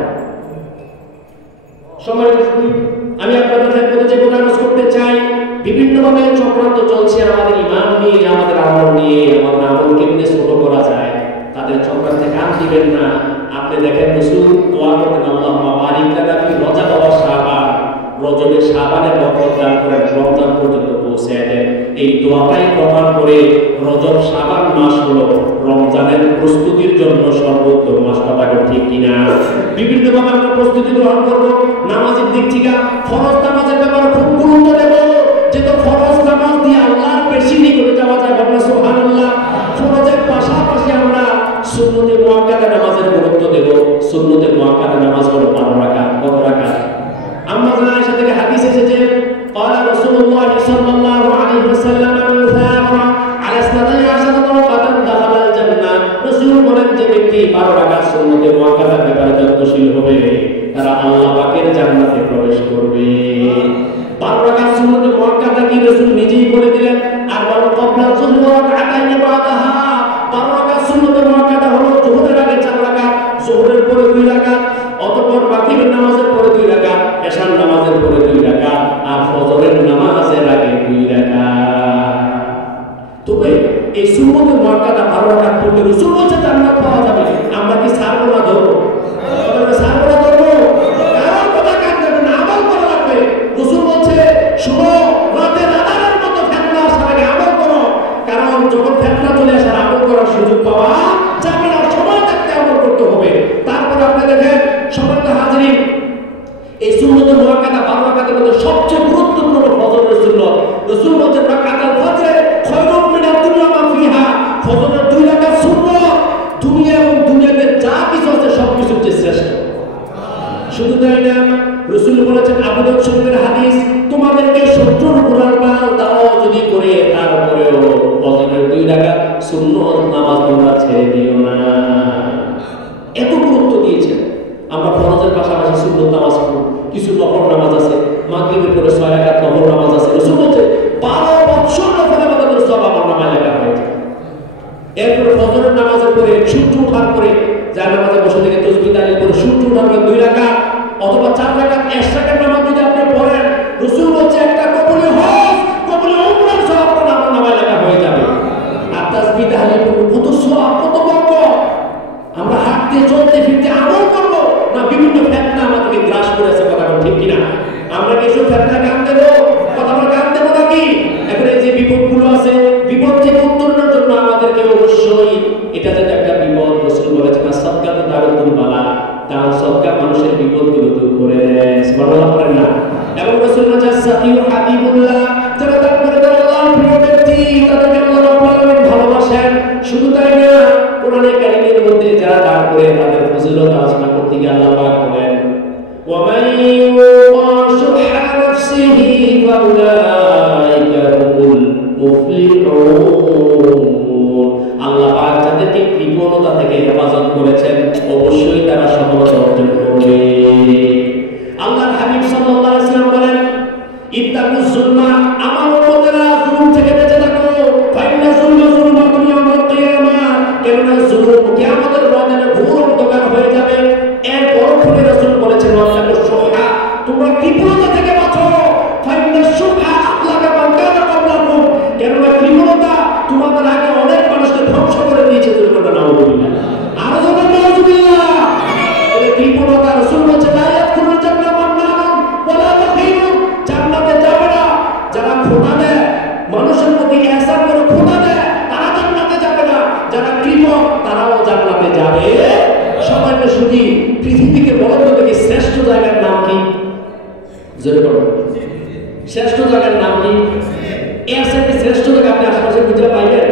আমি আপনাদের সাথে যে কথা করতে চাই, বিভিন্নভাবে চক্রান্ত চলছে আমাদের ঈমান নিয়ে, আমাদের আমল নিয়ে, আমাদের আমল কেমনে ছোট করা যায়, তাদের চক্রান্তে কান দিবেন না। আপনি দেখেন রাসূল দোয়া করতেন, আল্লাহুম্মা বারিক লানা ফি রজব ওয়া শাবান, রজবে শাবানে বরকত দান করেন, রমজান পর্যন্ত পৌঁছে দেন। এই দোয়াটাই প্রমাণ করে রজব শাবান মাস হলো রমজানের প্রস্তুতির জন্য সর্বোত্তম মাস। কথা ঠিক কিনা? বিভিন্নভাবে আমরা প্রস্তুতি গ্রহণ করব। নামাজের দিক থেকে ফরজ নামাজের ব্যাপারে খুব গুরুত্ব দেব, যেহেতু ফরজ নামাজ দিয়ে আল্লাহর বেশি নিকটে যাওয়া যায়। বলেন সুবহানাল্লাহ। ফরজের পাশাপাশি আমরা সুন্নতে মুআক্কাদা নামাজের গুরুত্ব দেব। সুন্নতে মুআক্কাদা নামাজ হলো 12 রাকাত। কত রাকাত? আম্মা জানা আয়েশা থেকে হাদিস এসেছে, قال رسول الله صلى الله عليه وسلم من ثابر على 12 ركعة دخل الجنة। রাসূল বলেন যে ব্যক্তি 12 রাকাত সুন্নতে মুআক্কাদার ব্যাপারে যত্নশীল হবে, তারা আল্লাহ পাকের জান্নাতে প্রবেশ করবে। 12 রাকাত সুন্নতে মুআক্কাদা কি রাসূল নিজেই বলে দিলেন। আর বড় কবলা যুহর রাকাতাইন বাদাহা, 12 রাকাত সুন্নতে মুআক্কাদা হলো যুহরের আগে 4 রাকাত, যুহরের পরে 2 রাকাত, অতঃপর মাগরিবের নামাজের পরে 2 রাকাত, এশার নামাজের পরে 2 রাকাত, আর ফজরের নামাজের আগে 2 রাকাত। তবে এই সুন্নতে মুআক্কাদা 12 রাকাত পড়লে রাসূল বলেছে জান্নাত পাওয়া যাবে। আমরা কি ছাড়বো না ধরবো? আমরা ছাড়বো না ধরবো? কারণ কথা কাজ যাবে না, আমল করা লাগবে। রাসূল বলছে শোনো, রাতের আধারের মতো ফেতনা আসার আগে আমল করো, কারণ যখন ফেতনা চলে আসার আমল করার সুযোগ পাওয়া যাবে না, সময় থাকতে আমল করতে হবে। তারপর আপনি দেখেন সম্মানিত হাজিরিন, এই সুন্নতে মুআক্কাদা 12 রাকাতের মধ্যে সবচেয়ে গুরুত্বপূর্ণ ফজরের সুন্নত। রাসূল বলেন রাকাতুল ফজর খায়রুম মিনাদ দুনিয়া মা ফিহা, ফজরের 2 রাকাত সুন্নত দুনিয়া এবং দুনিয়াতে যা কিছু তারপরেও ফজরের 2 রাকাত সুন্নত নামাজ তোমরা ছেড়ে দিও না। এত গুরুত্ব দিয়েছেন। আমরা ফরজের পাশাপাশি সুন্নত নামাজ পড়ি, কিছু নফল নামাজ আছে, মাগরিবের পরে 6 রাকাত নফল নামাজ আছে। রাসূল বলছে 12 বছর নফল ইবাদতের সওয়াব আমার নামায় লেখা হয়েছে। এরপর ফজরের নামাজের পরে সূর্য ওঠার পরে যার নামাজে বসে থেকে তাসবিহ তাহলিল করে সূর্য ওঠার পরে 2 রাকাত অথবা 4 রাকাত এশরাকের নামাজ যদি আপনি পড়েন, রাসূল বলছে একটা কবুলে হজ কবুলে উমরার সওয়াব আমার নামায় লেখা হয়ে যাবে। আর তাসবিহ তাহলিল করলে কত সওয়াব, কত বরকত। আমরা হাঁটতে চলতে ফিরতে আমল করবো না বিভিন্ন ফেতনা আমাদেরকে গ্রাস করেছে, কথা ঠিক কিনা? আমরা কি এসব ফেতনা কান দেবো? কথা আমরা কান দেবো নাকি? এখন এই যে বিপদগুলো আছে, বিপদ থেকে উত্তরণের জন্য আমাদেরকে অবশ্যই এটা যেটা একটা বিপদ, রাসূল বলেছেন সাদকা তো দারুল বালা, দান সদকা মানুষের বিপদগুলো দূর করে দেয়। সুবহানাল্লাহ করেন না? এবং রাসূল বলেছেন সাকিউ হাবিবুল্লাহ, যারা দান করে দেয় আল্লাহর প্রিয় ব্যক্তি, তাদেরকে আল্লাহ রাব্বুল আলামিন ভালোবাসেন। শুধু তাই না, কোরআনে কারীমের মধ্যে যারা দান করে তাদের ফজিলত আলোচনা করতে গিয়ে আল্লাহ পাক বলেন ওয়া মান ইউশাহা নাফসিহি ফাউলাইকা হুমুল মুফলিহুন। আল্লাহ পাক যাদেরকে কৃপণতা থেকে হেফাজত করেছেন অবশ্যই তারা সফলতা অর্জন করবে। আল্লাহর হাবিব সাল্লাল্লাহু আলাইহি ওয়াসাল্লাম বলেন ইত্তাকুজ যুলমা, আমার উম্মতেরা জুলুম থেকে বেঁচে থাকো, ফাইন্না যুলমা যুলমাতুল ইয়াউমিল কিয়ামাহ, কেননা জুলুম কিয়ামতের ময়দানে ঘোর অন্ধকার হয়ে যাবে। এর পরপরই রাসূল বলেছেন ওয়াত্তাকুশ শুহা, তোমরা কৃপণতা থেকে বাঁচো, ফাইন্না শুহা আখলাকা মান কানা ক্বাবলাকুম, কেননা কৃপণতা তোমাদের আগে অনেক মানুষকে ধ্বংস করে দিয়েছে। নাউযুবিল্লাহ, আরো জোরে নাউযুবিল্লাহ। এই কৃপণতা রাসূল বলেছেন লা ইয়াদখুলুল জান্নাহ মান্নানুন ওয়ালা বাখীলুন, জান্নাতে যাবে না যারা খোঁটা দেয়, মানুষের প্রতি ইহসান করে খোঁটা দেয়, তারা জান্নাতে যাবে না। যারা কৃপণ তারাও জান্নাতে যাবে। সবাই শুধু পৃথিবীকে বলেন তো দেখি শ্রেষ্ঠ জায়গার নাম কি? জোরে বলুন, শ্রেষ্ঠ জায়গার নাম কি? এর সাথে শ্রেষ্ঠ জায়গা আপনি আশেপাশে খুঁজে পাইবেন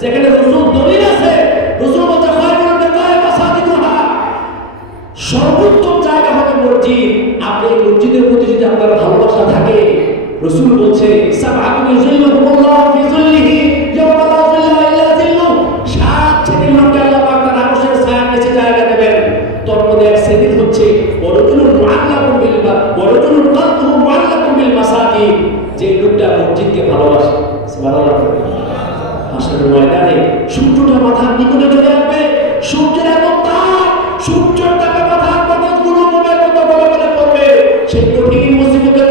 যেখানে রাসূল দলিল আছে। রাসূল বলতে খায়রুল বিকায় মাসাজিদুহা, সর্বোত্তম জায়গা হবে মসজিদ। আপনি এই মসজিদের প্রতি যদি আপনার ভালোবাসা থাকে, রাসূল বলছে সাবআতুন ইউযিল্লুহুমুল্লাহু ফি যিল্লিহি ইয়াওমা লা যিল্লা ইল্লা যিল্লুহু, 7 শ্রেণীর লোককে আল্লাহ পাক তার আরশের ছায়ার নিচে জায়গা দেবেন। তার মধ্যে এক শ্রেণী হচ্ছে ওয়ারাজুলুন মুআল্লাকুম বিল ওয়ারাজুলুন কলবুহু মুআল্লাকুম বিল মাসাজিদ, যে লোকটা মসজিদকে ভালোবাসে। সুবহানাল্লাহ। হাসরের ময়দানে সূর্যটা মাথার নিকটে চলে আসবে, সূর্যের এত তাপ, সূর্যের তাপে মাথার মগজগুলো মোমের মতো গলে গলে পড়বে। সেই কঠিন মুসিবতের